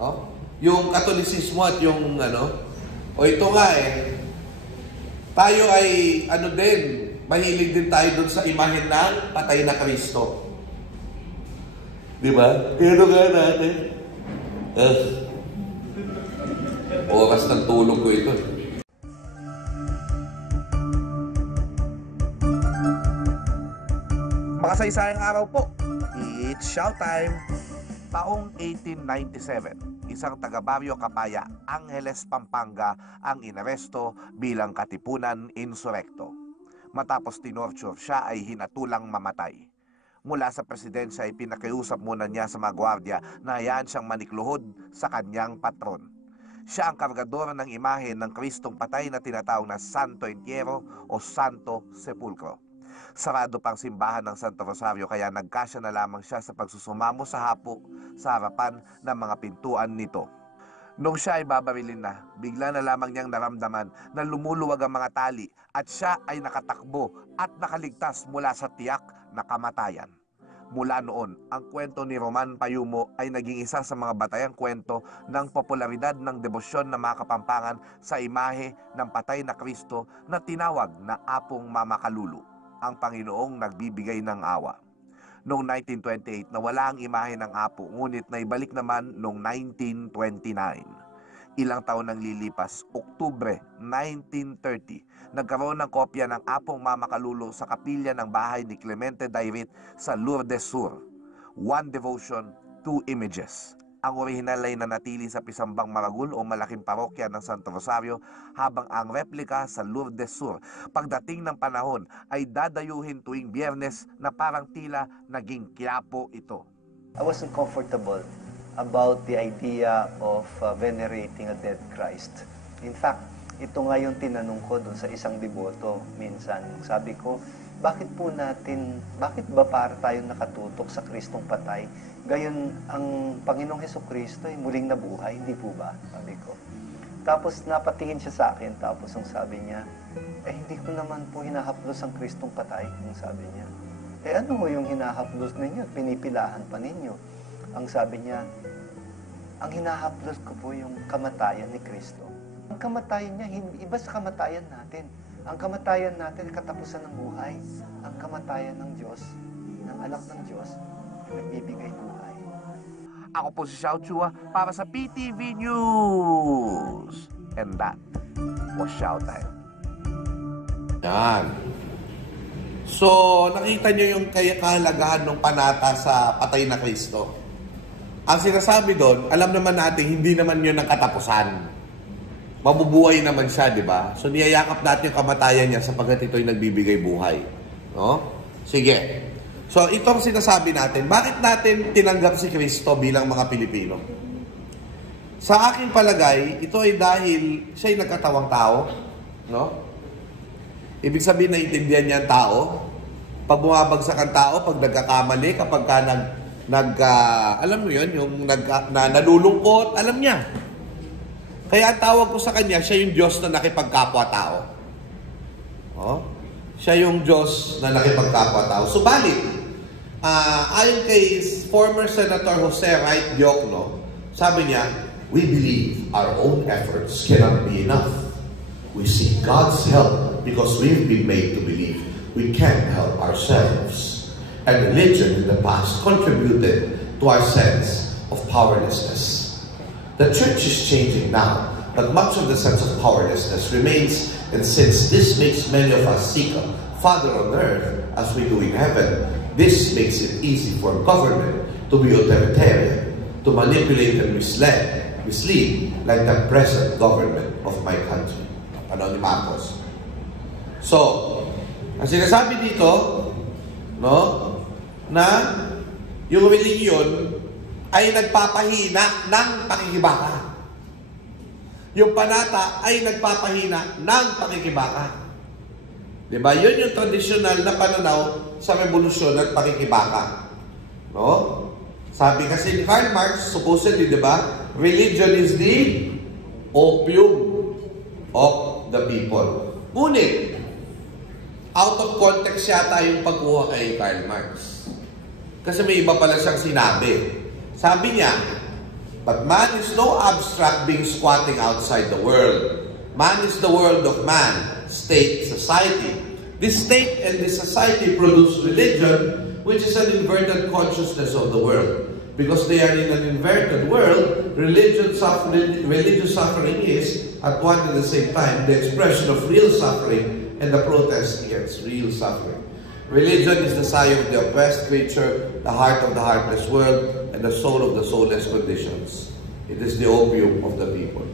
Oh? Yung Katolisismo at yung o ito nga tayo ay mahilig din tayo dun sa imahen ng patay na Kristo. Di ba? Pero nga natin, oras ng tulog ko ito. Makasaysayang araw po. It's showtime! Taong 1897, isang taga-Barrio Kapaya, Angeles, Pampanga ang inaresto bilang katipunan insurekto. Matapos tinorture siya ay hinatulang mamatay. Mula sa presidensya ay pinakiusap muna niya sa mga gwardiya na hayaan siyang manikluhod sa kanyang patron. Siya ang kargador ng imahe ng Kristong patay na tinatawag na Santo Entierro o Santo Sepulcro. Sarado pang simbahan ng Santo Rosario kaya nagkasya na lamang siya sa pagsusumamo sa hapo sa harapan ng mga pintuan nito. Nung siya ay babarilin na, bigla na lamang niyang naramdaman na lumuluwag ang mga tali at siya ay nakatakbo at nakaligtas mula sa tiyak na kamatayan. Mula noon, ang kwento ni Roman Payumo ay naging isa sa mga batayang kwento ng popularidad ng debosyon ng mga Kapampangan sa imahe ng patay na Kristo na tinawag na Apong Mamakalulu, ang Panginoong nagbibigay ng awa. Noong 1928, nawala ang imahe ng Apo, ngunit naibalik naman noong 1929. Ilang taon nang lilipas, Oktubre 1930, nagkaroon ng kopya ng Apong Mamakalulu sa kapilya ng bahay ni Clemente Dairit sa Lourdes Sur. One devotion, two images. Ang orihinal ay nanatili sa Pisambang Maragul o malaking parokya ng Santo Rosario, habang ang replika sa Lourdes Sur pagdating ng panahon ay dadayuhin tuwing Biyernes na parang tila naging Quiapo ito. I wasn't comfortable about the idea of venerating a dead Christ. In fact, ito nga yung tinanong ko dun sa isang deboto minsan. Sabi ko, bakit ba para tayo nakatutok sa Kristong patay? Gayon, ang Panginoong Hesukristo ay muling nabuhay, hindi po ba? Sabi ko. Tapos napatingin siya sa akin, tapos ang sabi niya, hindi ko naman po hinahaplos ang Kristong patay, ang sabi niya. Ano mo yung hinahaplos ninyo at pinipilahan pa ninyo? Ang sabi niya, ang hinahaplos ko po yung kamatayan ni Kristo. Ang kamatayan niya, iba sa kamatayan natin. Ang kamatayan natin, katapusan ng buhay. Ang kamatayan ng Diyos, ng anak ng Diyos, nagbibigay buhay. Ako po si Xiao Chua para sa PTV News. And that was Xiao Time. Yan. So, nakita nyo yung kahalagahan ng panata sa patay na Kristo. Ang sinasabi doon, alam naman natin, hindi naman yun ang katapusan. Mabubuhay naman siya, di ba? So, niyayakap natin yung kamatayan niya sapagkat ito'y nagbibigay buhay. No? Sige. So, itong sinasabi natin, bakit natin tinanggap si Kristo bilang mga Pilipino? Sa aking palagay, ito ay dahil siya'y nagkatawang tao. No? Ibig sabihin, naiintindihan niya ang tao. Pag bumabagsak ang tao, pag nagkakamali, kapag ka alam mo yun, yung nalulungkot, alam niya. Kaya ang tawag ko sa kanya, siya yung Diyos na nakipagkapwa-tao. Oh? Siya yung Diyos na nakipagkapwa-tao. Subalit, ayon kay former Senator Jose Wright Diokno, sabi niya, we believe our own efforts cannot be enough. We seek God's help because we've been made to believe we can't help ourselves. And religion in the past contributed to our sense of powerlessness. The church is changing now, but much of the sense of powerlessness remains, and since this makes many of us seek a Father on earth as we do in heaven, this makes it easy for government to be authoritarian, to manipulate and mislead like the present government of my country. Ano ni Marcos? So, ang sinasabi dito, no, na yung religion ay nagpapahina ng pakikibaka. Yung panata ay nagpapahina ng pakikibaka. Diba? Yun yung tradisyonal na pananaw sa revolusyon at pakikibaka. No? Sabi kasi ni Karl Marx, supposedly, diba? Religion is the opium of the people. Ngunit, out of context yata yung pagkuha kay Karl Marx. Kasi may iba pala siyang sinabi. Sabi niya, but man is no abstract being squatting outside the world. Man is the world of man, state, society. This state and this society produce religion, which is an inverted consciousness of the world. Because they are in an inverted world, religious suffering is, at one and the same time, the expression of real suffering and the protest against real suffering. Religion is the sigh of the oppressed creature, the heart of the heartless world, and the soul of the soulless conditions. It is the opium of the people.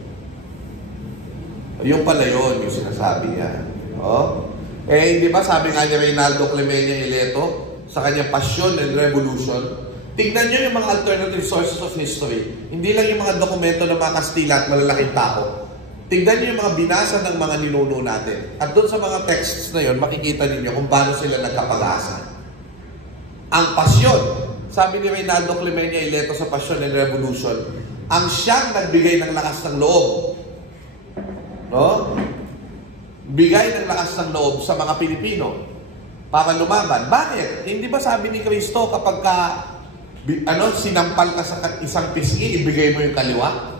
Yung pala yun, yung sinasabi niya. Oh? Di ba sabi nga ni Reynaldo Clemeña Ileto, sa kanyang Passion and Revolution, tignan nyo yung mga alternative sources of history. Hindi lang yung mga dokumento ng mga Kastila at malalaking tao. Tignan nyo yung mga binasa ng mga ninuno natin. At doon sa mga texts na yun, makikita ninyo kung paano sila nagkapag-asa. Ang Passion, sabi ni Reynaldo Clemeña Ileto sa Passion and Revolution, ang siyang nagbigay ng lakas ng loob. No? Bigay ng lakas ng loob sa mga Pilipino para lumaban. Bakit? Hindi ba sabi ni Kristo kapag sinampal ka sa isang pisngi, ibigay mo yung kaliwa?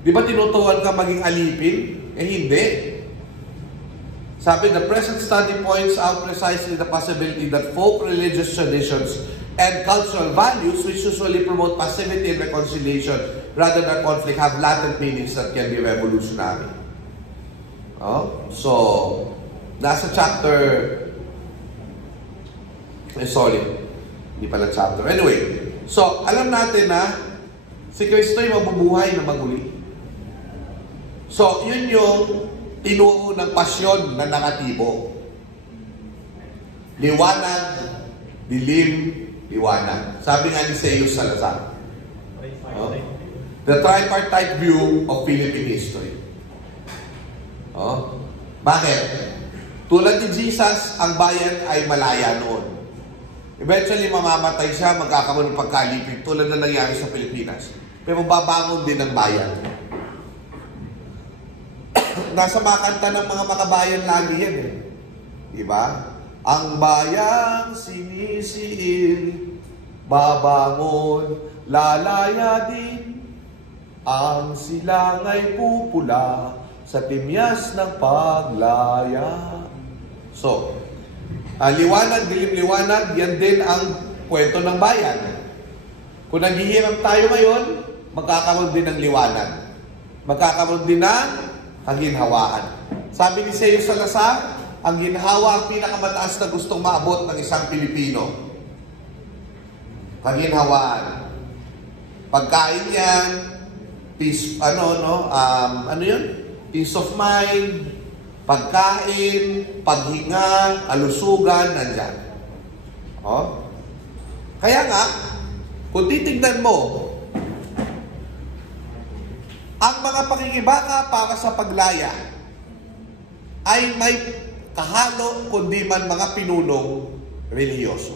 Di ba tinuturuan ka maging alipin? Hindi. Sabi, the present study points out precisely the possibility that folk religious traditions and cultural values which usually promote passivity and reconciliation rather than conflict have latent meanings that can be revolutionary. Oh? So, nasa chapter... sorry. Hindi pala chapter. Anyway, so, alam natin na si Kristo ay mabubuhay na maguli. So, yun yung tinuro ng pasyon na nakatibo. Liwanag, dilim, liwanag. Sabi nga ni Zeus Salazar. Oh? The tripartite view of Philippine history. Oh? Bakit? Tulad ni Jesus, ang bayan ay malaya noon. Eventually, mamamatay siya, magkakaroon ng pagkalipid, tulad na nangyari sa Pilipinas. Pero babangon din ang bayan. Nasa makanta ng mga makabayan lagi yan eh. Diba? Ang bayang sinisiil, babangon, lalaya din. Ang silang ay pupula sa timyas ng paglaya. So, liwanag, dilim-liwanag, yan din ang kwento ng bayan. Kung naghihirap tayo ngayon, magkakaroon din ng liwanag. Magkakaroon din ng kaginhawaan. Sabi ni Zeus Salazar, ang ginhawa ang pinakamataas na gustong maabot ng isang Pilipino. Kaginhawaan. Pagkain yan, peace, peace of mind, pagkain, paghinga, kalusugan, nandyan. Oh? Kaya nga, kung titignan mo, ang mga pakikibaka para sa paglaya ay may kahalo kundi man mga pinunong relihiyoso.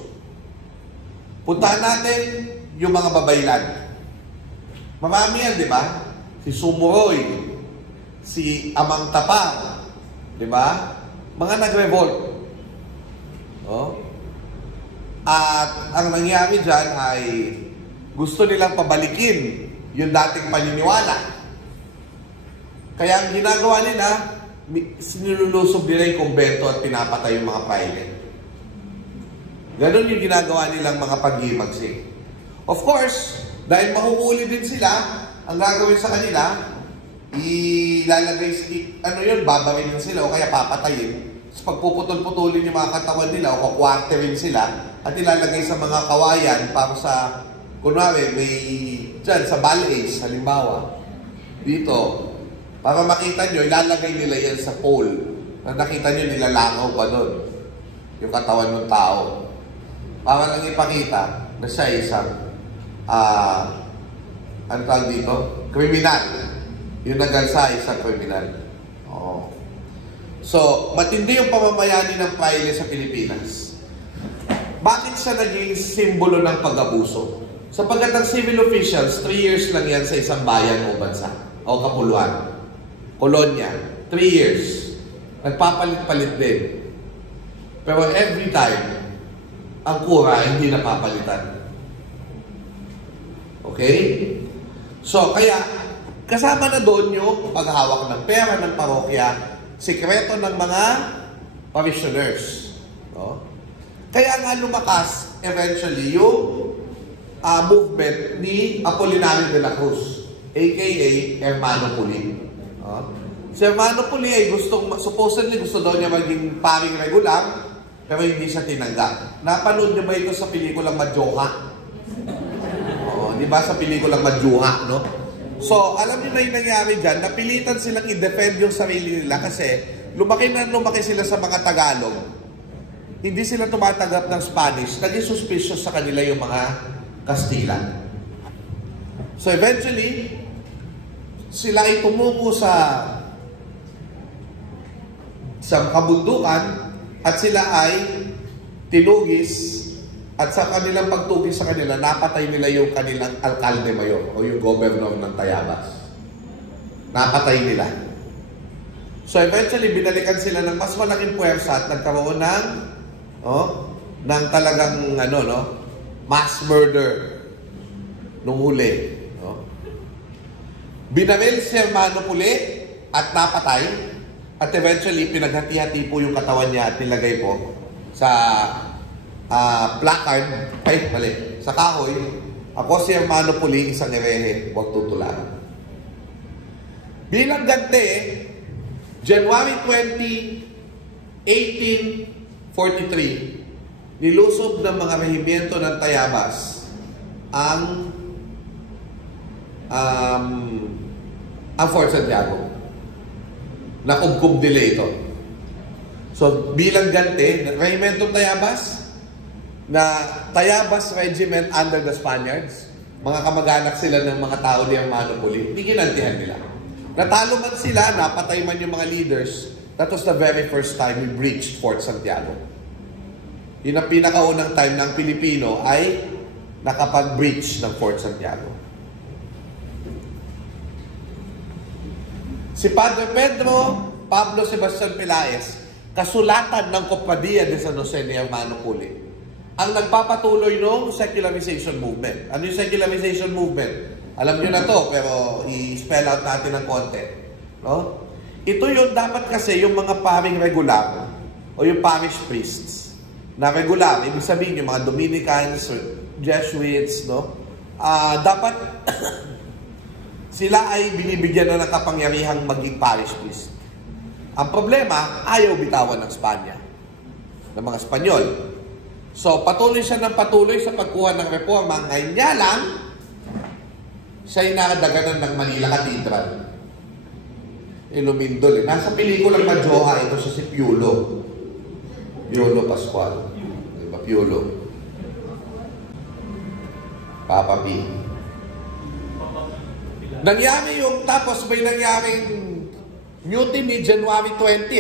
Puntahan natin yung mga babaylan. Marami yan, di ba? Si Sumuroy, si Amang Tapang, di ba? Mga nag-revolt. Oh? At ang nangyari dyan ay gusto nilang pabalikin yung dating paniniwala. Kaya ang ginagawa nila, sinilulusob nila yung kumbento at pinapatay yung mga praile. Ganon yung ginagawa nilang mga pag-imagsik. Of course, dahil mahuhuli din sila, ang gagawin sa kanila, ilalagay, babarilin sila o kaya papatayin. Tapos pagpuputol-putulin yung mga katawan nila o kukwarterin sila at ilalagay sa mga kawayan para sa, kunwari, dyan sa Balays, halimbawa, dito, para makita nyo, ilalagay nila yan sa pole. Na nakita nyo, nilalangaw pa doon. Yung katawan ng tao. Para lang ipakita na siya isang, ano tawag dito? Kriminal. Yung nagansa, isang kriminal. Oh. So, matindi yung pamamayani ng praile sa Pilipinas. Bakit siya naging simbolo ng pag-abuso? Sapagkat ang civil officials, 3 years lang yan sa isang bayan o bansa o kapuluan. Kolonya, 3 years. Nagpapalit-palit din. Pero every time, ang kura hindi napapalitan. Okay? So, kaya, kasama na doon yung paghawak ng pera ng parokya, sikreto ng mga parishioners. No? Kaya nga lumakas, eventually, yung movement ni Apolinario de la Cruz, aka Hermano Puli. Si Hermano Puli ay supposedly gusto daw niya maging paring regular, pero hindi siya tinanggap. Napanood niyo ba ito sa pelikulang Madyoha? Di ba sa pelikulang Madyoha, no? So, alam niyo na yung nangyari dyan, napilitan silang i-defend yung sarili nila kasi lumaki sila sa mga Tagalog. hindi sila tumatanggap ng Spanish, naging suspicious sa kanila yung mga Kastila. So eventually, sila ay tumuko sa kabundukan at sila ay tinugis at sa kanilang pagtugis sa kanila, napatay nila yung kanilang alkalde mayor o yung governor ng Tayabas. Napatay nila. So eventually, binalikan sila ng mas malaking puwersa at nagkaroon ng talagang mass murder nung huli. No? Binaril si Hermano Puli at napatay at eventually pinaghati-hati po yung katawan niya at nilagay po sa placard, sa kahoy. Ako si Hermano Puli, isang erehe, huwag tutularan. Bilang ganti, January 20, 1843, nilusob ng mga rehimyento ng Tayabas ang Fort Santiago. Nakubkub nila ito. So, bilang ganti, rehimentong Tayabas, na Tayabas Regiment under the Spaniards, mga kamag-anak sila ng mga tao ni Hermano Puli, hindi ginantihan nila. Natalo man sila, napatay man yung mga leaders, that was the very first time we breached Fort Santiago. Yun ang pinakaunang time ng Pilipino ay nakapag-breach ng Fort Santiago. Si Padre Pedro Pablo Sebastian Pelaez, kasulatan ng Cofradía de San Jose ni Hermano Puli, ang nagpapatuloy ng secularization movement. Ano yung secularization movement? Alam nyo na to, pero i-spell out natin ng konti. No? Ito yung dapat kasi yung mga paring regular o yung parish priests na regular, ibig sabihin yung mga Dominicans, Jesuits, no? Dapat sila ay binibigyan na ng kapangyarihang maging parish priest. Ang problema, ayaw bitawan ng Spanya, ng mga Espanyol. So, patuloy siya ng patuloy sa pagkuha ng reforma. Ngayon niya lang, siya'y nakadaganan ng Manila Cathedral. Ilumindol. Nasa pelikulang Madjoha, ito siya si Piolo. Piolo Pascual. Diba? Piolo. Papa P. Nangyari yung, tapos may nangyaring mutiny January 20,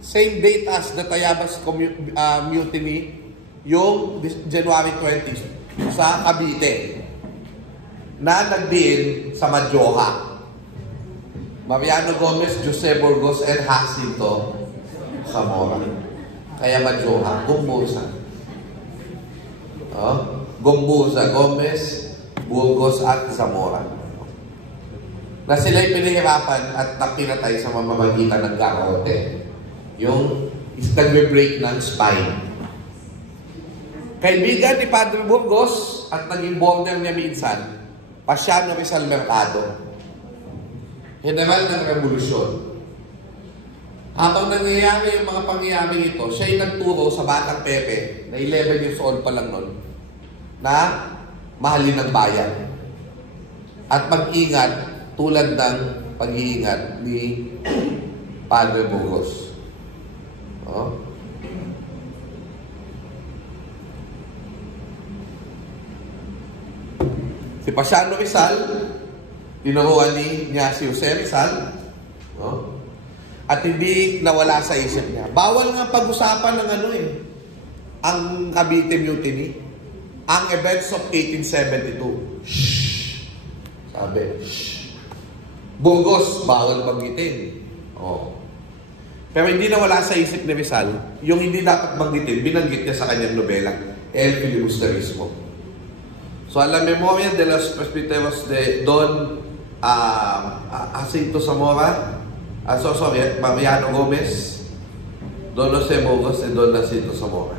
same date as the Tayabas mutiny, yung January 20 sa Cavite na nagdiin sa Madjoha. Mariano Gomez, Jose Burgos, and Jacinto Zamora. Kaya Madjoha, Gumbusa. Gumbusa, Gomez, Burgos, at Zamora. Na sila'y pinahirapan at napinatay sa mamamagitan ng garrote. Yung nagbe-break ng spine. Kaibigan ni Padre Burgos at naging border niya minsan, Pasiano Rizal Mercado, general ng revolusyon. Habang nangyayari yung mga pangyayari ito, siya'y nagturo sa Batang Pepe, na 11 years old pa lang nun, na mahalin ng bayan. At mag-ingat tulad ng pag-iingat ni Padre Burgos. Si Pasiano Rizal, tinuruan niya si Jose Rizal, at hindi nawala sa isip niya. Bawal nga pag-usapan ng ang Cavite Mutiny, ang events of 1872. Shhh! Sabi, shhh! Burgos, bawal banggitin. Pero hindi nawala sa isip ni Rizal, yung hindi dapat banggitin, binanggit niya sa kanyang nobela, El Filibusterismo. So, a la memoria de los presbiteros de Don Jacinto Zamora, Mariano Gomez, Don Jose Burgos, and Don Jacinto Zamora.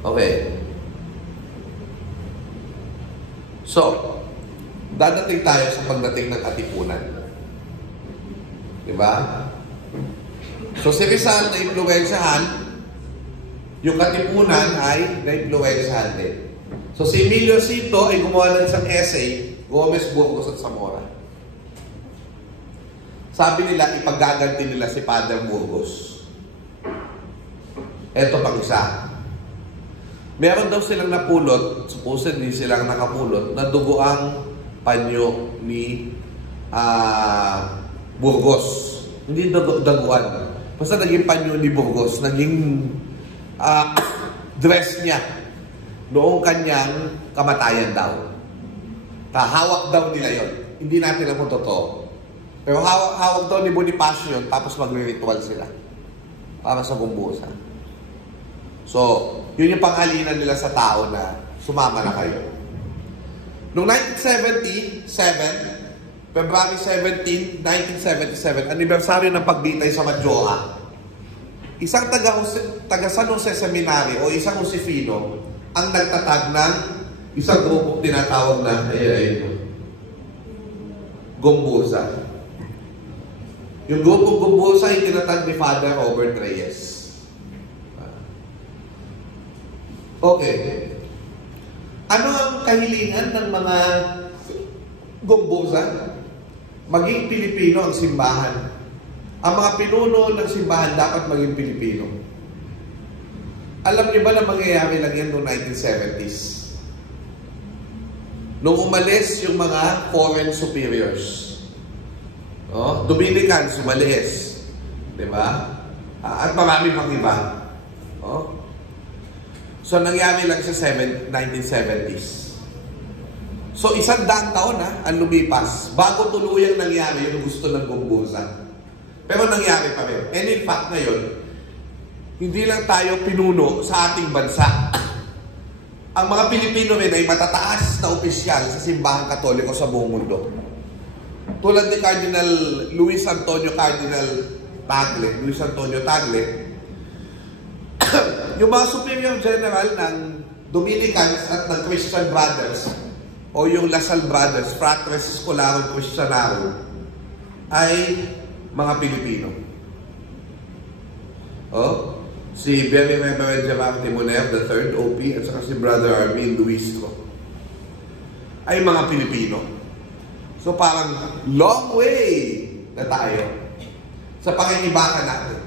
Okay. So, dadating tayo sa pagdating ng Katipunan. Diba? So, si Rizal na-influensyahan, yung Katipunan ay na-influensyahan din. So, si Emilio Cito ay gumawa ng isang essay, Gomez, Burgos, at Zamora. Sabi nila, ipagaganti nila si Padre Burgos. Eto pang isa. Meron daw silang napulot, supposedly silang nakapulot, na dugo ang panyo ni Burgos. Hindi daguan. Basta naging panyo ni Burgos, naging dress niya noong kanyang kamatayan daw. Hawak daw nila yon. Hindi natin alam kung totoo. Pero hawak daw ni Bonifacio yun, tapos magre-ritual sila para sa gumbusa. So, yun yung panghalinan nila sa tao na sumama na kayo. Noong 1977, February 17, 1977, anibersaryo ng pagbitay sa Madjoa. Isang taga San Jose Seminary o isang Josefino ang nagtatag ng isang grupo tinatawag na Gumbusa. Yung grupong Gumbusa ay tinatag ni Father Robert Reyes. Okay. Ano ang kahilingan ng mga Gumbusa? Maging Pilipino ang simbahan. Ang mga pinuno ng simbahan dapat maging Pilipino. Alam niyo ba na mangyayari lang yan noong 1970s? Nung umalis yung mga foreign superiors. Dominicans umalis. Diba? At marami pang iba. So nangyari lang sa 1970s. So, 100 taon ang lumipas bago tuluyang nangyari yung gusto ng Gumbusa. Pero nangyari pa rin. And in fact, ngayon, hindi lang tayo pinuno sa ating bansa. Ang mga Pilipino rin ay matataas na opisyal sa simbahang Katoliko sa buong mundo. Tulad ni Cardinal Luis Antonio Tagle, yung mga Superior General ng Dominicans at ng Christian Brothers, o yung Lasal Brothers, Fratres Scholarum Christianarum, ay mga Pilipino. Si Very Reverend Gerard Timoner III, OP, at saka si Brother Armin Luistro, ay mga Pilipino. So parang long way na tayo sa pangingibakan natin.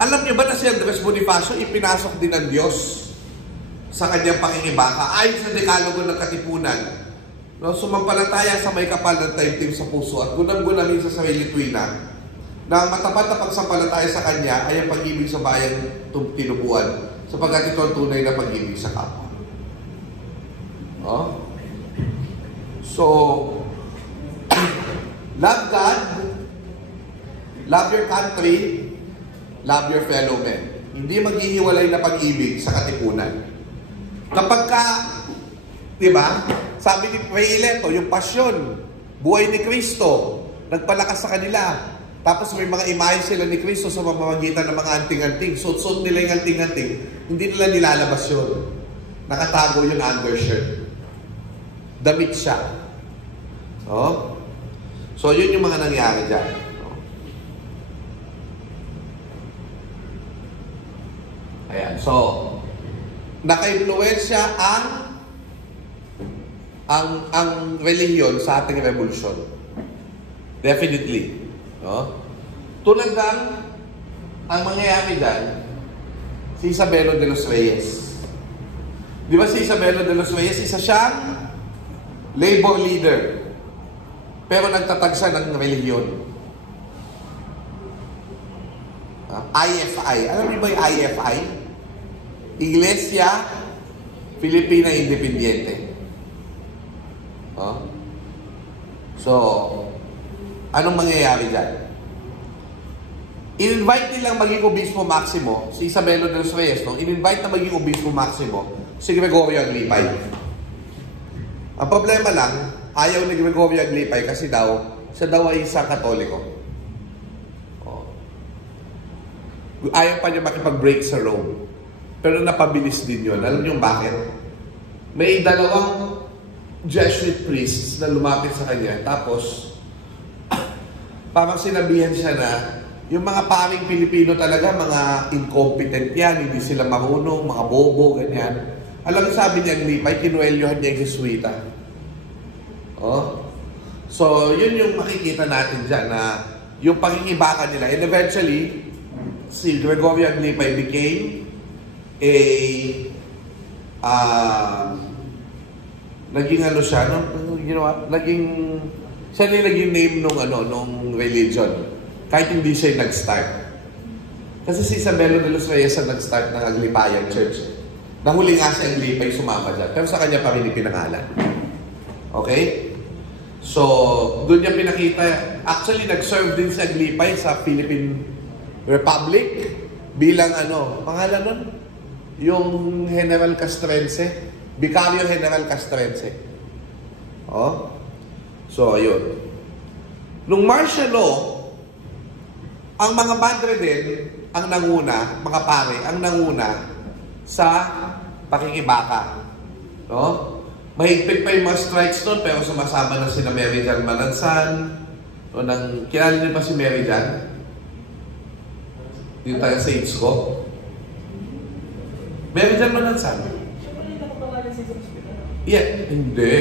Alam niyo ba na si Andres Bonifacio ipinasok din ng Diyos sa kanyang pangingibaka ayon sa Dekalogo ng Katipunan? Sumampalataya sa may kapal ng taimtim sa puso at gunang-gunamin sa sarili tuwina na ang matapat na pagsampalataya sa kanya ay ang pag-ibig sa bayan tinubuan sapagkat ito ang tunay na pag-ibig sa kapwa. So, love God, love your country, love your fellow men. Hindi maghihiwalay na pag-ibig sa katipunan. Kapag ka, di ba, sabi ni Fray Ileto, yung pasyon, buhay ni Kristo, nagpalakas sa kanila. Tapos may mga imahe sila ni Kristo sa pamamagitan ng mga anting-anting. Suot-suot nila yung anting-anting. Hindi nila nilalabas yun. Nakatago yung undershirt. Damit siya. So, yun yung mga nangyari dyan. Ayan, so, naka-influensya ang relihiyon sa ating revolusyon. Definitely. Tulad ng ang mangyayari dyan, si Isabelo de los Reyes. Di ba si Isabelo de los Reyes, isa siyang labor leader. Pero nagtatag siya ng relihiyon. IFI. Alam niyo ba yung IFI? Iglesia Filipina Independiente. So, anong mangyayari dyan? In-invite nilang maging Obispo Maximo, si Isabelo de los Reyes, in-invite na maging Obispo Maximo, si Gregorio Aglipay. Ang problema lang, ayaw ni Gregorio Aglipay kasi siya daw ay isang Katoliko. Ayaw pa niya makipag-break sa Rome. Pero napabilis din yun. Alam niyo bakit? May 2 Jesuit priests na lumapit sa kanya. Tapos, parang sinabihan siya na yung mga paring Pilipino talaga, mga incompetent yan, hindi sila marunong, mga bobo, ganyan. Alam niyo, sabi niya, Aglipay, kinuelyohan niya yung Jesuita. So, yun yung makikita natin dyan na yung pangingibakan nila. And eventually, si Gregorio Aglipay became a naging ano siya, no? Siya na naging name nung religion. Kahit hindi siya nag-start. Kasi si Isabelo de los Reyes ang nag-start ng Aglipayan Church. Nahuli nga si Aglipay, sumama dyan. Pero sa kanya pa rin ipinangalan. Okay? So, doon niya pinakita. Actually, nag-serve din si Aglipay sa Philippine Republic bilang pangalan nun? Yung General Castrense. Vicario General Castrense. Oh? So, ayun. Nung martial law, ang mga padre din, ang nanguna, mga pare, ang nanguna sa pakikibaka. No? Mahigpit pa yung mga strikes doon, pero sumasama na sina Mary Jan Manansan. No, kilala niyo pa si Mary Jan? Yung taga Saints ko. Mary Jan Manansan. Yeah, hindi.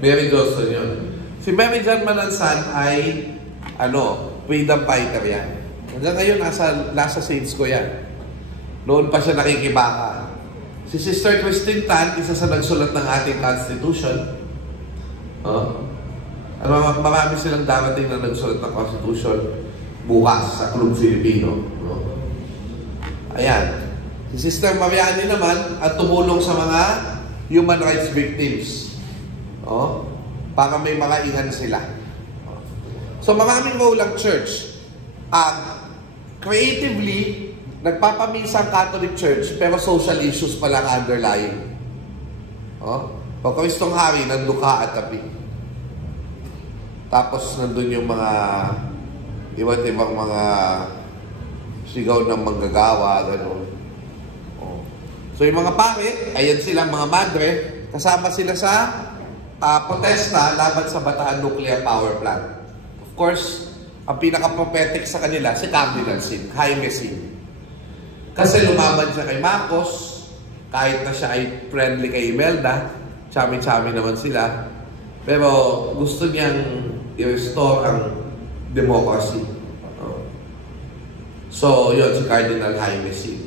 Mary Johnston yun. Si Mary Jan Manansan ay freedom fighter yan. Hanggang ngayon, nasa Saints ko yan. Noon pa siya nakikibaka. Si Sister Christine Tan, isa sa nagsulat ng ating Constitution. Marami silang darating na nagsulat ng Constitution bukas sa Club Filipino. Ayan. Si Sister Mariani naman at tumulong sa mga human rights victims. Para may mga ihan sila. So maraming role ang church. Creatively, nagpapamisa ang Catholic Church pero social issues pala ang underlying. Pag Kristong Hari, nanduka at tabi. Tapos nandun yung mga iba't ibang mga sigaw ng manggagawa, gano'n. So yung mga pare, ayan sila mga madre, kasama sila sa protesta laban sa Bataan Nuclear Power Plant. Of course, ang pinaka-prophetic sa kanila, si Cardinal Sin, Jaime Sin. Kasi lumaban siya kay Marcos, kahit na siya ay friendly kay Imelda, chami-chami naman sila, pero gusto niyang i-restore ang democracy. So, yun, si Cardinal Jaime Sin.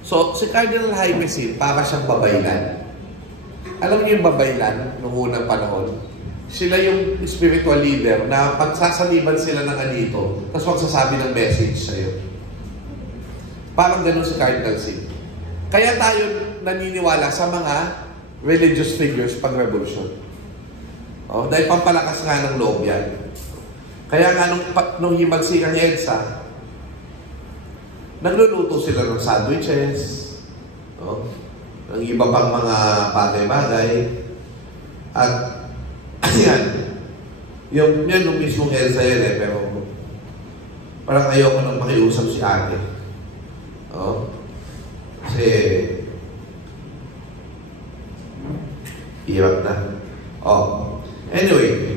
So, si Cardinal Jaime Sin, para siyang babaylan. Alam niyo yung babaylan noong unang panahon? Sila yung spiritual leader na pagsasaliban sila ng anito, tapos magsasabi ng message sa'yo. Parang ganun si Cardinal Sin. Kaya tayo naniniwala sa mga religious figures pag-revolution. Dahil pampalakas nga ng loob yan. Kaya nga nung himagsikan ni EDSA, nagluluto sila ng sandwiches, ng iba pang mga bagay-bagay. At yan yung mismong EDSA yun pero parang ayoko nang makiusap si ate. Kasi hirap na. Anyway,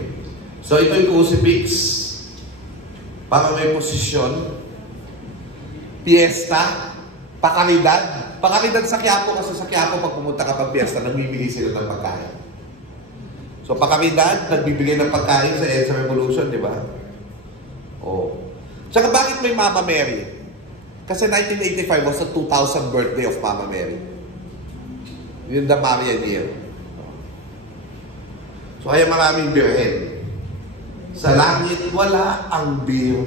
so ito yung crucifix. Para may posisyon, piyesta, pakaridad. Pakaridad sa Quiapo kasi sa Quiapo pag pumunta ka pag piyesta, nagbibigay sila ng pagkain. So pakaridad, nagbibigay ng pagkain sa EDSA Revolution, di ba? Tsaka bakit may Mama Mary? Kasi 1985 was the 2000 birthday of Mama Mary. Yun the Marian year. So kaya maraming birhen. Sa langit, wala ang bir.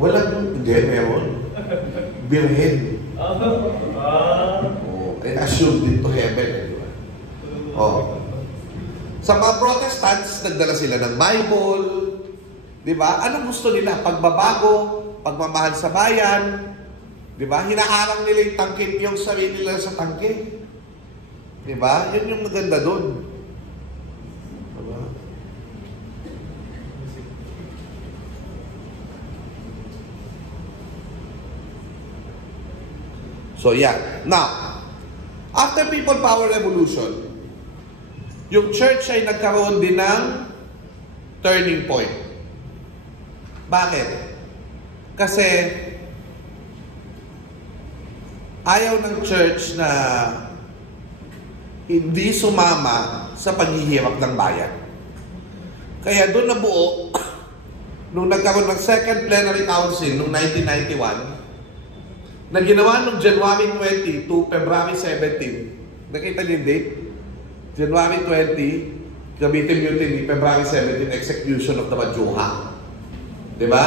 Hindi, meron. Birhen. Assumed into heaven. Diba? Sa mga Protestants, nagdala sila ng Bible. Diba? Anong gusto nila? Pagbabago, pagmamahal sa bayan. Diba? Hinaharang nila yung tangke, yung sarili nila sa tangke. Diba? Yun yung maganda doon. Diba? So, yeah. Now, after People Power Revolution, yung church ay nagkaroon din ng turning point. Bakit? Kasi ayaw ng church na hindi sumama sa paghihirap ng bayan. Kaya doon nabuo nung nagkaroon ng Second Plenary Council noong 1991, na ginawa noong January 20 to February 17. Nakita niyo yung date? January 20, Cavite Mutiny, February 17, execution of the Majuha. Diba?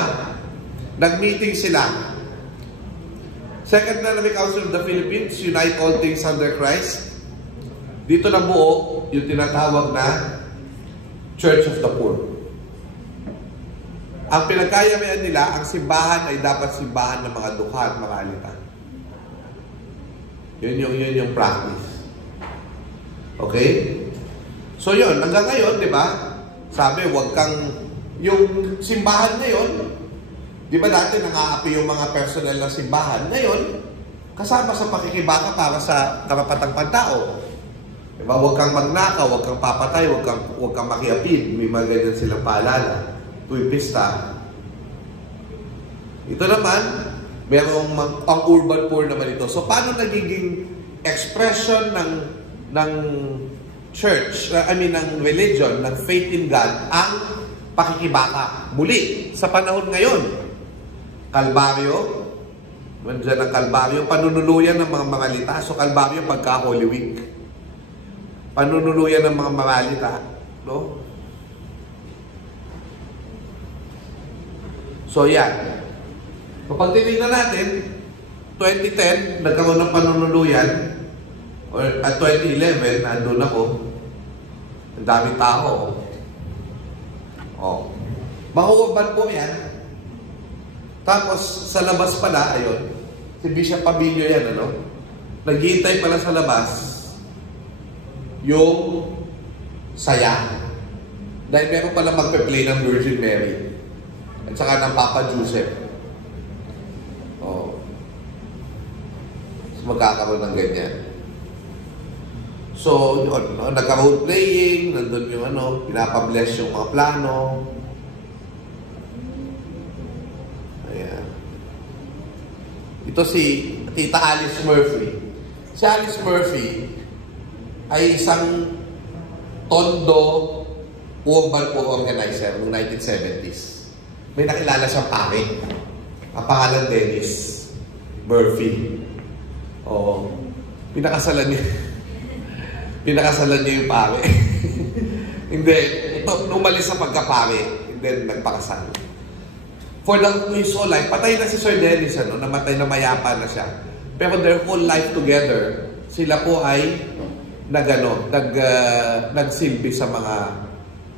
Nag-meeting sila. Second Plenary Council of the Philippines, unite all things under Christ. Dito na buo yung tinatawag na Church of the Poor. Ang pinagkayarihan nila, ang simbahan ay dapat simbahan ng mga dukha at mga alita. Yun yung practice. Okay? So yun, hanggang ngayon, di ba? Sabi, wag kang, yung simbahan ngayon, di ba dati nangaapi yung mga personal na simbahan? Ngayon, kasama sa pakikibaka para sa karapatang pantao. Di ba? Wag kang magnakaw, wag kang papatay, wag kang makiapid. May mga ganyan silang paalala. Tuwing pista. Ito naman, merong ang urban poor naman ito. So, paano nagiging expression ng church, ng religion, ng faith in God, ang pakikibaka? Muli, sa panahon ngayon, Kalbaryo, nandiyan ang Kalbaryo, panunuluyan ng mga maralita. So, Kalbaryo pagka Holy Week. Panunuluyan ng mga maralita. No? So, yan. Kapag tinignan natin, 2010, nagkaroon ng panunuluyan, at 2011, nandun ako, ang daming tao. Mahuwaban po yan. Tapos, sa labas pala, ayun, si Bishop Pabilio yan, naghihintay pala sa labas, yung saya. Dahil meron pala magpe-play ng Virgin Mary. At saka ng Papa Joseph. So, magkakaroon ng ganyan. So, yun, nagka-role playing, nandun yung pinapabless yung mga plano. Ayan. Ito si Tita Alice Murphy. Si Alice Murphy ay isang tondo urban poor organizer noong 1970s. May nakilala siyang pare. Ang pangalan Dennis Murphy. Pinakasalan niya. Pinakasalan niya yung pare. Hindi. Ito, umalis sa pagkapare. And then, nagpakasal. For his whole life, patay na si Sir Dennis, namatay na mayapa na siya. Pero their whole life together, sila po ay nagsilbi sa mga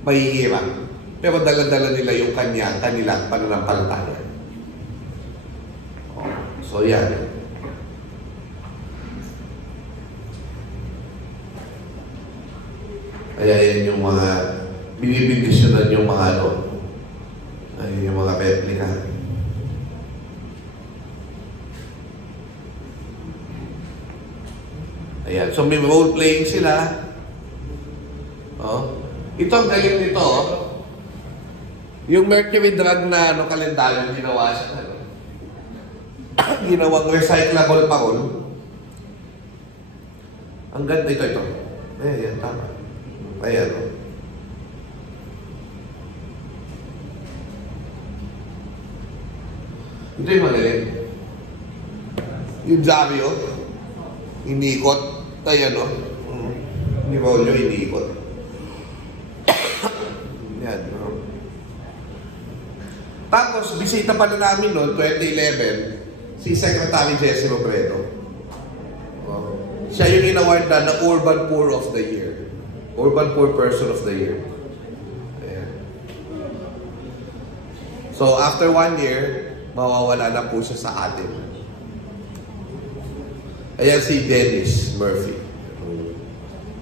mahihirap. Pero dala-dala nila yung kanilang pananampalataya. So, yan. Kaya yan yung mga binibindisyonan yung mga yung mga replika. Ayan. So, may role-playing sila. Ito ang galing nito, yung Mercury drug na kalendaryo, ginawa siya ginawang recyclable parol. Ang ganda ito. Ayan, tama. Ayan. Ito yung magaling. Yung Dario, inikot. Ayan, ni Rollo, inikot. Yan, Tapos, bisita pa na namin noon, 2011, si Secretary Jesse Robredo. Siya yung inaward na Urban Poor of the Year. Urban Poor Person of the Year. Ayan. So, after 1 year, mawawala na po siya sa atin. Ayan si Dennis Murphy.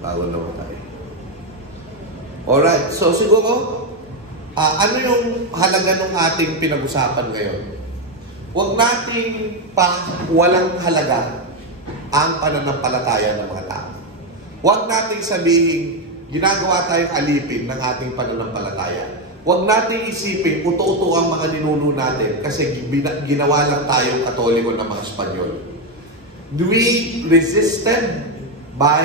Bago naman tayo. Alright, so siguro, ano yung halaga ng ating pinag-usapan ngayon? Huwag nating walang halaga ang pananampalataya ng mga tao. Huwag nating sabihin, ginagawa tayong alipin ng ating pananampalataya. Huwag nating isipin, uto-uto ang mga ninuno natin kasi ginawa lang tayong Katoliko ng mga Espanyol. We resisted by,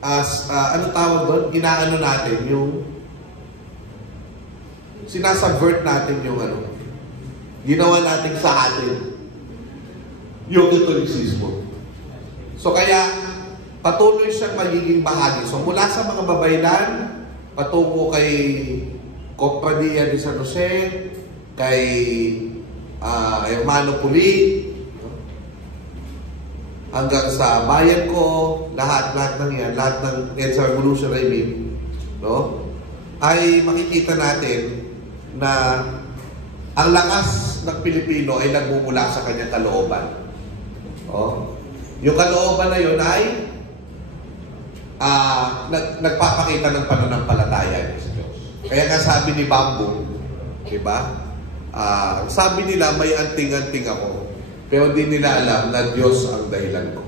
ano tawag doon? Ginaano natin yung sinasubvert natin yung ano, ginawa natin sa atin yung Katolisismo. So kaya, patuloy siyang magiging bahagi. So mula sa mga babaylan, patungo kay Compañía de San Jose, kay Hermano Puli, hanggang sa bayan ko, lahat ng yan, lahat ng EDSA Revolution, I mean, no? Ay makikita natin na ang lakas ng Pilipino ay nagmumula sa kanyang kalooban. Oh. Yung kalooban na yun ay nagpapakita ng pananampalataya sa Diyos. Kaya nga sabi ni Bamboo, diba? Sabi nila may anting-anting ako, pero di nila alam na Diyos ang dahilan ko.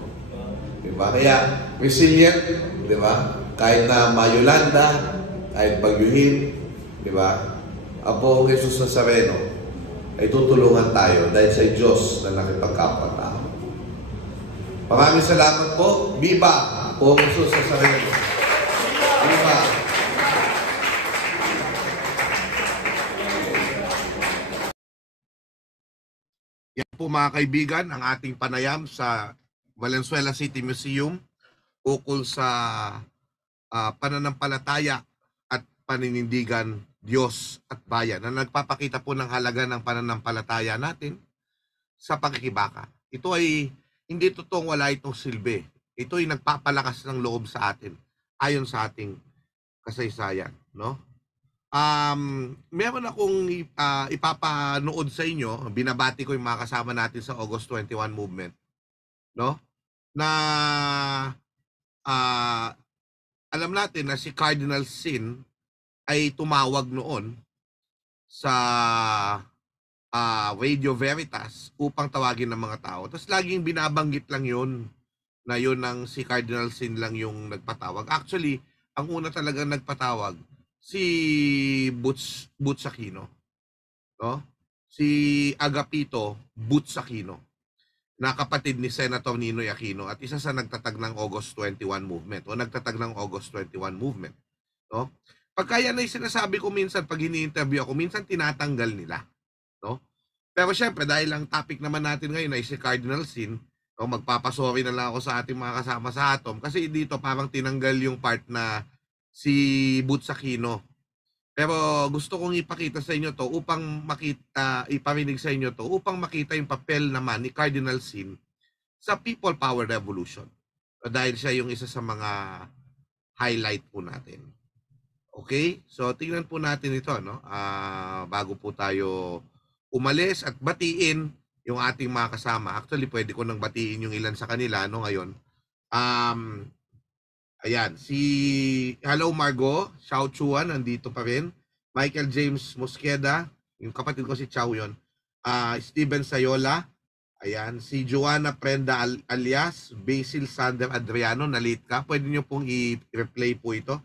Diba? Kaya resilient, diba? Kahit na mayolanda, kahit bagyuhin, diba? Apo Jesus Nazareno ay tutulungan tayo dahil sa Diyos na nakipagkapwa-tao. Maraming salamat po. Viva po Jesus Nazareno. Viva! Yan po mga kaibigan, ang ating panayam sa Valenzuela City Museum ukol sa pananampalataya at paninindigan Diyos at bayan na nagpapakita po ng halaga ng pananampalataya natin sa pakikibaka. Ito ay hindi totoong wala itong silbi. Ito ay nagpapalakas ng loob sa atin ayon sa ating kasaysayan, no? Meron akong ipapanood sa inyo, binabati ko yung mga kasama natin sa August 21 movement, no? Na alam natin na si Cardinal Sin ay tumawag noon sa Radio Veritas upang tawagin ng mga tao. Tapos laging binabanggit lang yun na yun ang si Cardinal Sin lang yung nagpatawag. Actually, ang una talagang nagpatawag si Butch Aquino, no? Si Agapito Butch Aquino, na kapatid ni Senator Ninoy Aquino at isa sa nagtatag ng August 21 movement o nagtatag ng August 21 movement, no? Pagka yan ay sinasabi ko minsan pag ini-interview ako, minsan tinatanggal nila, no? Pero syempre dahil ang topic naman natin ngayon ay si Cardinal Sin, no, magpapasorry na lang ako sa ating mga kasama sa Atom kasi dito parang tinanggal yung part na si Butch Aquino. Pero gusto kong ipakita sa inyo to upang makita, iparinig sa inyo to upang makita yung papel naman ni Cardinal Sin sa People Power Revolution. Dahil siya yung isa sa mga highlight po natin. Okay? So tingnan po natin ito, no? Bago po tayo umalis at batiin yung ating mga kasama. Actually, pwede ko nang batiin yung ilan sa kanila, no, ngayon. Ayan, Hello Margo, Xiao Chuan, nandito pa rin. Michael James Mosqueda, yung kapatid ko si Chow yun. Steven Sayola, ayan. Si Joanna Prenda alias Basil Sander Adriano, na-late ka. Pwede nyo pong i-replay po ito,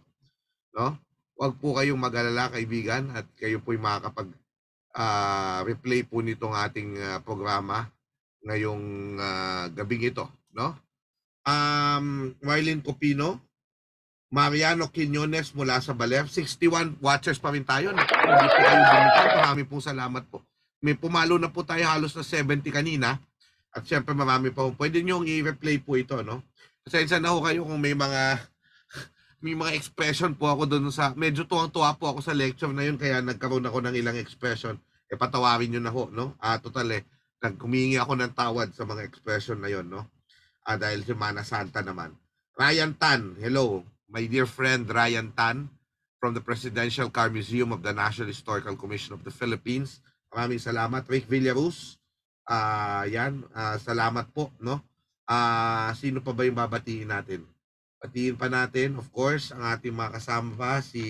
no? Huwag po kayong mag-alala, kaibigan, at kayo po yung makakapag-replay po nitong ating programa ngayong gabing ito, no? Marlene Copino, Mariano Quinones mula sa Baler, 61 watchers pa rin tayo. Hindi po kayo bumitaw. Marami pong salamat po. May pumalo na po tayo halos na 70 kanina. At syempre marami pa po. Pwede nyo i-replay po ito, no? Pasensya na ho kayo kung may mga expression po ako doon sa, medyo tuwang-tuwa po ako sa lecture na yun, kaya nagkaroon ako ng ilang expression. Patawarin nyo na ho, no? Total humingi ako ng tawad sa mga expression na yun, no? Dahil Semana Santa naman. Ryan Tan, hello. My dear friend Ryan Tan from the Presidential Car Museum of the National Historical Commission of the Philippines. Maraming salamat. Rick Villaruz, salamat po, no? Sino pa ba yung babatiin natin? Batiin pa natin, of course, ang ating mga kasama pa, si...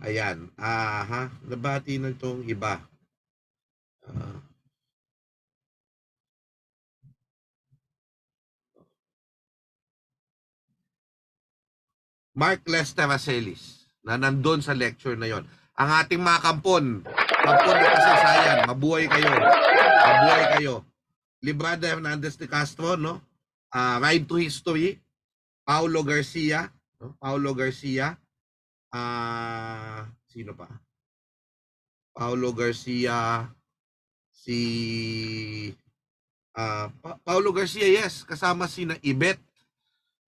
Ayan. Nabati na itong iba. Mark Lester Acelis, na nandun sa lecture na yon. Ang ating mga kampon na kasaysayan, mabuhay kayo. Mabuhay kayo. Librada Hernandez de Castro, no? Ride to History. Paulo Garcia, no? Paulo Garcia. Sino pa? Paulo Garcia, Paulo Garcia, yes, kasama si na Ibet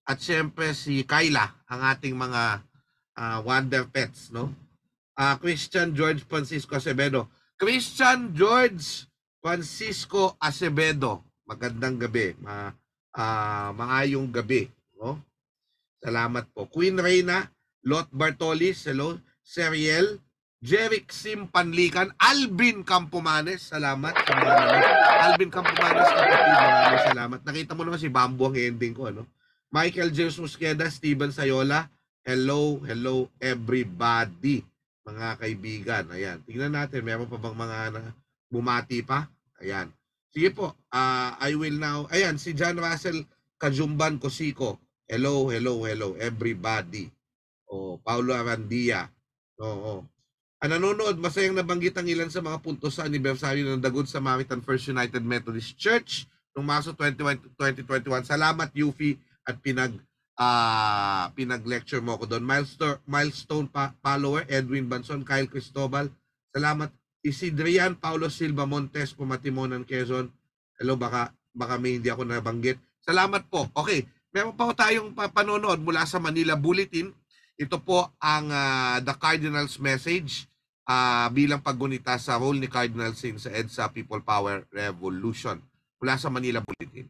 at syempre si Kyla, ang ating mga Wonder Pets, no? Christian George Francisco Acevedo. Christian George Francisco Acevedo. Magandang gabi. Maayong gabi, no? Salamat po. Queen Reina, Lot Bartolis, hello. Seriel, Jeric Sim Panlican, Alvin Campomanes, salamat. Alvin Campomanes, kapatid, maraming salamat. Nakita mo naman si Bambo ang ending ko, ano? Michael James Musqueda, Steven Sayola, hello everybody, mga kaibigan. Ayan, tingnan natin, meron pa bang mga bumati pa? Ayan. Sige po, I will now, ayan, si John Russell Kajumban Cosico, hello everybody. Paulo Arandia. Ang nanonood, masayang nabanggit ang ilan sa mga puntos sa anibersaryo ng The Good Samaritan First United Methodist Church noong Marso 2021. Salamat, Yufi, at pinag-lecture mo ko doon. Milestone follower, Edwin Banson, Kyle Cristobal. Salamat. Isidrian Paulo Silva Montes, Pumatimonan, Quezon. Hello, baka may hindi ako nabanggit. Salamat po. Okay, meron pa tayong panonood mula sa Manila Bulletin. Ito po ang The Cardinal's Message bilang paggunita sa role ni Cardinal Sin sa EDSA People Power Revolution. Mula sa Manila Bulletin.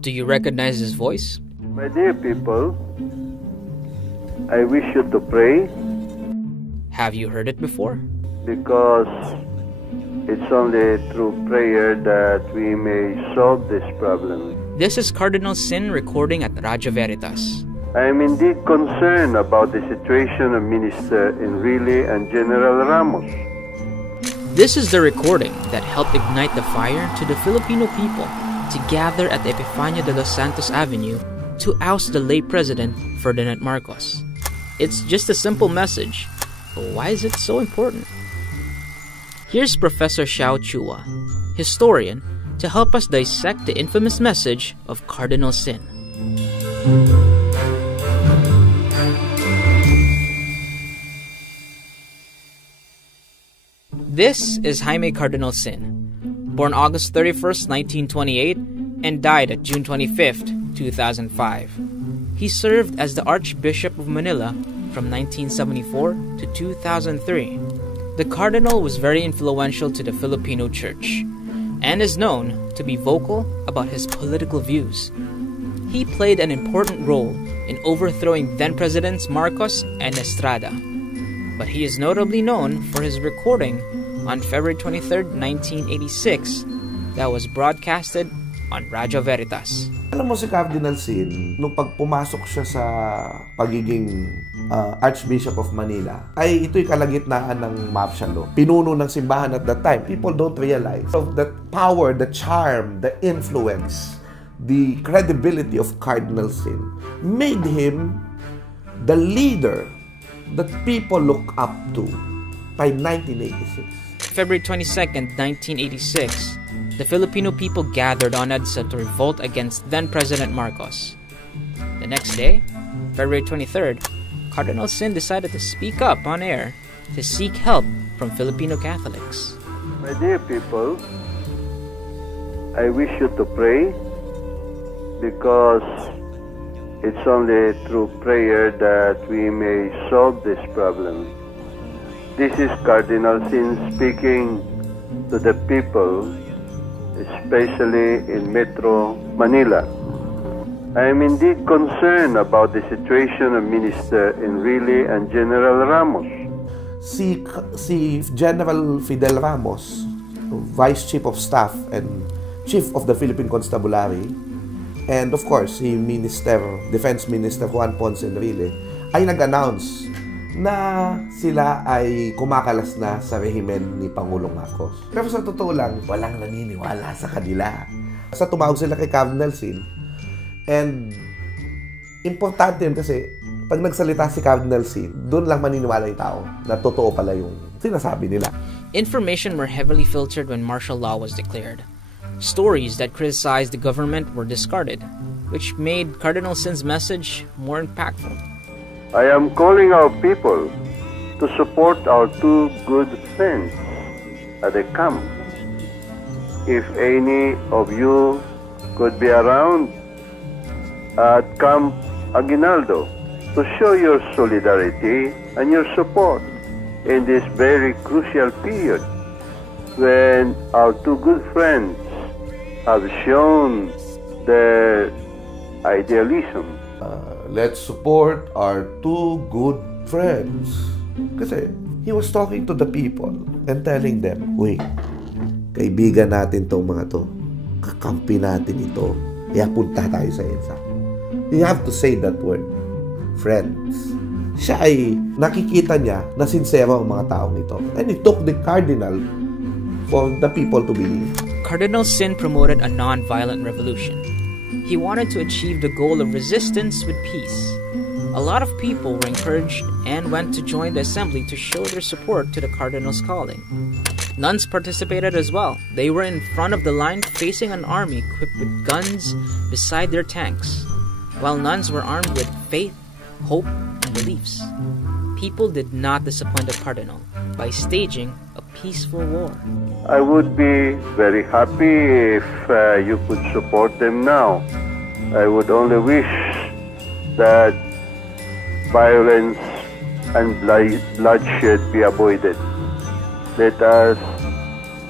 Do you recognize his voice? My dear people, I wish you to pray. Have you heard it before? Because it's only through prayer that we may solve this problem. This is Cardinal Sin recording at Radyo Veritas. I am indeed concerned about the situation of Minister Enrile and General Ramos. This is the recording that helped ignite the fire to the Filipino people to gather at Epifanio de los Santos Avenue to oust the late President Ferdinand Marcos. It's just a simple message, but why is it so important? Here's Professor Xiao Chua, historian, to help us dissect the infamous message of Cardinal Sin. This is Jaime Cardinal Sin, born August 31st, 1928, and died at June 25th, 2005. He served as the Archbishop of Manila from 1974 to 2003. The Cardinal was very influential to the Filipino Church, and is known to be vocal about his political views. He played an important role in overthrowing then-Presidents Marcos and Estrada, but he is notably known for his recording on February 23, 1986, that was broadcasted on Radyo Veritas. Alam mo si Cardinal Sin, nung pagpumasok siya sa pagiging Archbishop of Manila, ay ito'y kalagitnaan ng martial law. Pinuno ng simbahan at that time. People don't realize of the power, the charm, the influence, the credibility of Cardinal Sin made him the leader that people look up to by 1986. February 22nd, 1986, the Filipino people gathered on EDSA to revolt against then-President Marcos. The next day, February 23rd, Cardinal Sin decided to speak up on air to seek help from Filipino Catholics. My dear people, I wish you to pray because it's only through prayer that we may solve this problem. This is Cardinal Sin speaking to the people, especially in Metro Manila. I am indeed concerned about the situation of Minister Enrile and General Ramos. Si General Fidel Ramos, Vice Chief of Staff and Chief of the Philippine Constabulary, and of course, si Defense Minister Juan Ponce Enrile, ay nag-announce na sila ay kumakalas na sa rehimen ni Pangulong Marcos. Pero sa totoo lang, walang naniniwala sa kanila. Sa tumawag sila kay Cardinal Sin, and importante yun kasi pag nagsalita si Cardinal Sin, doon lang maniniwala yung tao na totoo pala yung sinasabi nila. Information were heavily filtered when martial law was declared. Stories that criticized the government were discarded. which made Cardinal Sin's message more impactful. I am calling our people to support our two good friends at the camp. If any of you could be around at Camp Aguinaldo to show your solidarity and your support in this very crucial period when our two good friends have shown their idealism. Let's support our two good friends. Kasi he was talking to the people and telling them, "Uy, kaibigan natin tong mga to. Kakampi natin ito. Kaya punta tayo sa EDSA." You have to say that word. Friends. Siya ay nakikita niya na sincero ang mga taong ito. And he took the cardinal for the people to believe. Cardinal Sin promoted a non-violent revolution. He wanted to achieve the goal of resistance with peace. A lot of people were encouraged and went to join the assembly to show their support to the cardinal's calling. Nuns participated as well. They were in front of the line facing an army equipped with guns beside their tanks, while nuns were armed with faith, hope, and beliefs. People did not disappoint the cardinal by staging a peaceful war. I would be very happy if you could support them now. I would only wish that violence and bloodshed be avoided. Let us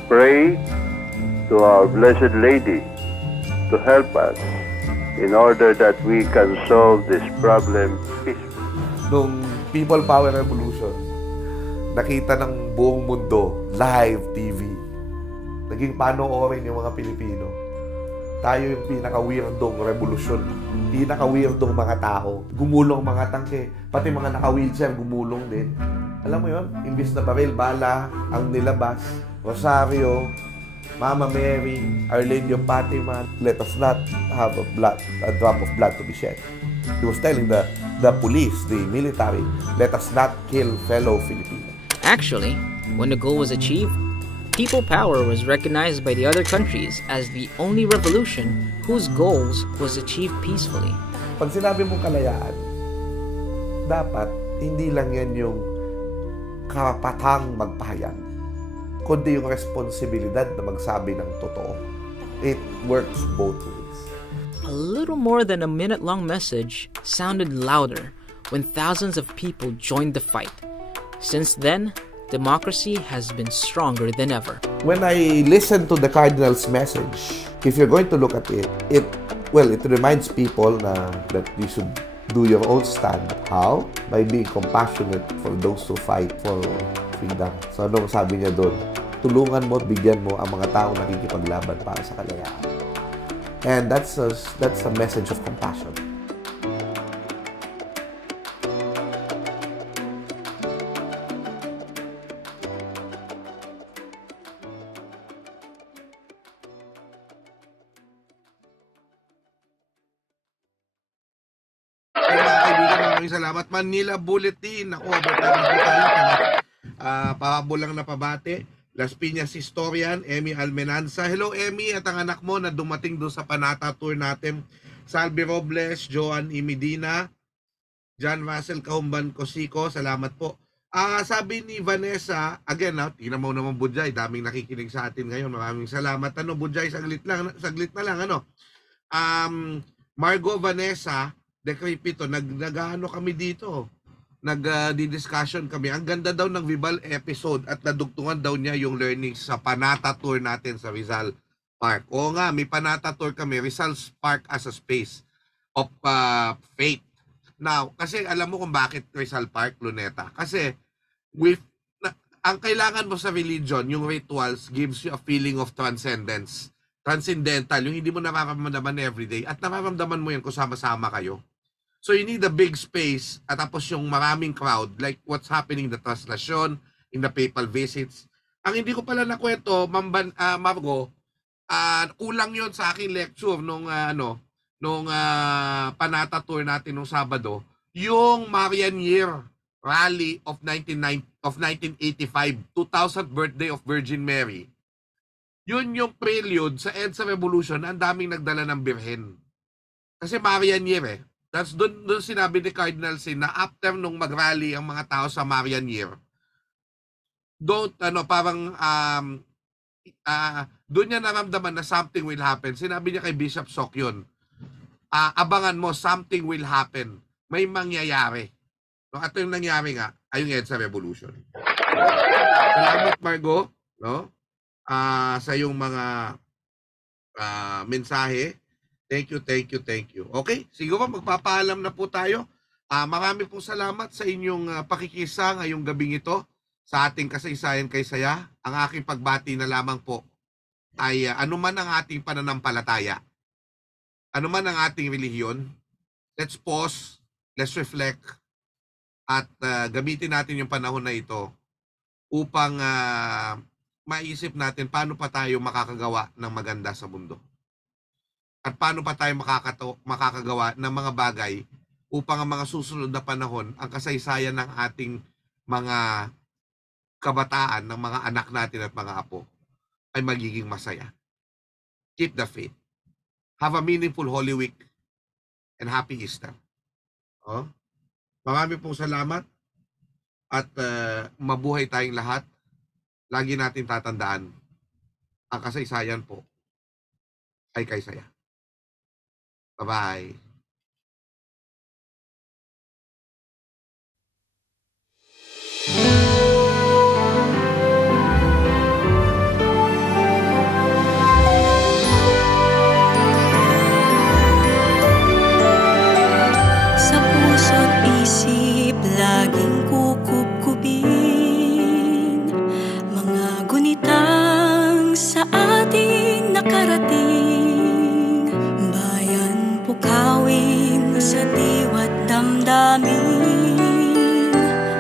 pray to our Blessed Lady to help us in order that we can solve this problem peacefully. Nung People Power Revolution, nakita ng buong mundo, live TV. Naging panoorin yung mga Pilipino. Tayo yung pinaka-weirdong revolusyon. Pinaka-weirdong mga tao. Gumulong mga tangke. Pati mga naka-wheelchair, gumulong din. Alam mo yun? Imbis na baril, bala, ang nilabas. Rosario, Mama Mary, Our Lady of Fatima, let us not have a drop of blood to be shed. He was telling the police, the military, let us not kill fellow Filipinos. Actually, when the goal was achieved, People Power was recognized by the other countries as the only revolution whose goals was achieved peacefully. Pag sinabi mong kalayaan, dapat hindi lang yan yung karapatang magpahayag, kundi yung responsibilidad na magsabi ng totoo. It works both ways. A little more than a minute-long message sounded louder when thousands of people joined the fight. Since then, democracy has been stronger than ever. When I listen to the Cardinal's message, if you're going to look at it, it reminds people that you should do your own stand. How? By being compassionate for those who fight for freedom. So ano sabi niya doon? Tulungan mo at bigyan mo ang mga taong nakikipaglaban para sa kalayaan. And that's a message of compassion. Salamat. Manila Bulletin. Ako, overtime na po tayo. Pababo lang na pabate. Las Piñas Historian, Emmy Almenanza. Hello, Emmy, at ang anak mo na dumating doon sa Panata Tour natin. Salvi Robles, Joan Imidina, John Russell Kahumban Cosico, salamat po. Sabi ni Vanessa, again, tingnan mo naman Budjay, daming nakikinig sa atin ngayon. Maraming salamat. Budjay, saglit na lang. Margo Vanessa, Decrepito, nag-ano kami dito. Nag-discussion kami. Ang ganda daw ng Vibal episode at nadugtungan daw niya yung learnings sa Panata Tour natin sa Rizal Park. Oo nga, may Panata Tour kami, Rizal Park as a space of faith. Now, kasi alam mo kung bakit Rizal Park, Luneta? Kasi ang kailangan mo sa religion, yung rituals gives you a feeling of transcendence. Transcendental, yung hindi mo nararamdaman everyday at nararamdaman mo yan kung sama-sama kayo. So you need a big space at tapos yung maraming crowd like what's happening in the translasyon, in the papal visits. Ang hindi ko pala nakwento, Margo, kulang yon sa aking lecture nung Panata Tour natin nung Sabado, yung Marian Year Rally of 1985, 2000th birthday of Virgin Mary. Yun yung prelude sa EDSA Revolution na ang daming nagdala ng birhen. Kasi Marian-Year eh. That's doon sinabi ni Cardinal Sin na after nung mag-rally ang mga tao sa Marian-Year, parang doon niya naramdaman na something will happen. Sinabi niya kay Bishop Sok yun, abangan mo, something will happen. May mangyayari. No, at yung nangyari nga, ay yung EDSA Revolution. Salamat, Margo, no? Sa yung mga mensahe. Thank you. Okay, siguro magpapaalam na po tayo. Marami pong salamat sa inyong pakikisa ngayong gabing ito sa ating kasaysayan kay Saya. Ang aking pagbati na lamang po ay anuman ang ating pananampalataya, anuman ang ating relihiyon, let's pause, let's reflect, at gamitin natin yung panahon na ito upang maisip natin paano pa tayo makakagawa ng maganda sa mundo. At paano pa tayo makakagawa ng mga bagay upang ang mga susunod na panahon, ang kasaysayan ng ating mga kabataan, ng mga anak natin at mga apo, ay magiging masaya. Keep the faith. Have a meaningful Holy Week and Happy Easter. Marami pong salamat at mabuhay tayong lahat. Lagi natin tatandaan, ang kasaysayan po ay kay Saya. Bye-bye. Sa puso't isip laging kukupkupin mga gunitang sa ating nakarating. Bayan pukawin sa diwa't damdamin.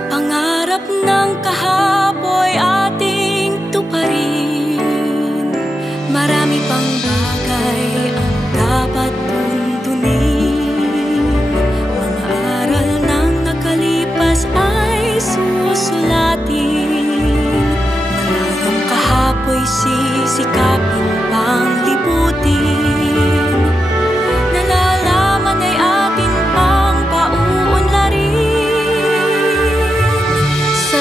Pangarap ng kahapoy ating tuparin. Marami pang bagay ang dapat tuntunin. Mga aral ng nakalipas ay susulatin. Malayong kahapoy sisikapin pang libutin. Nalalaman ay atin pang pauunlarin. Sa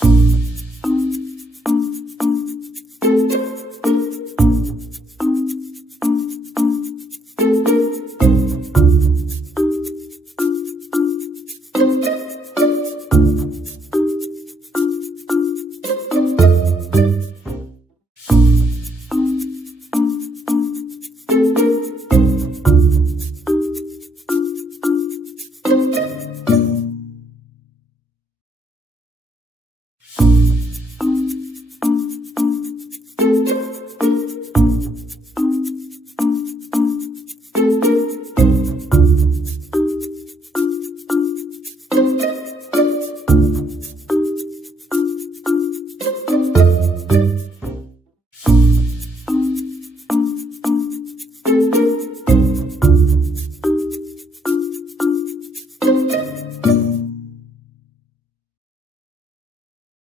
Thank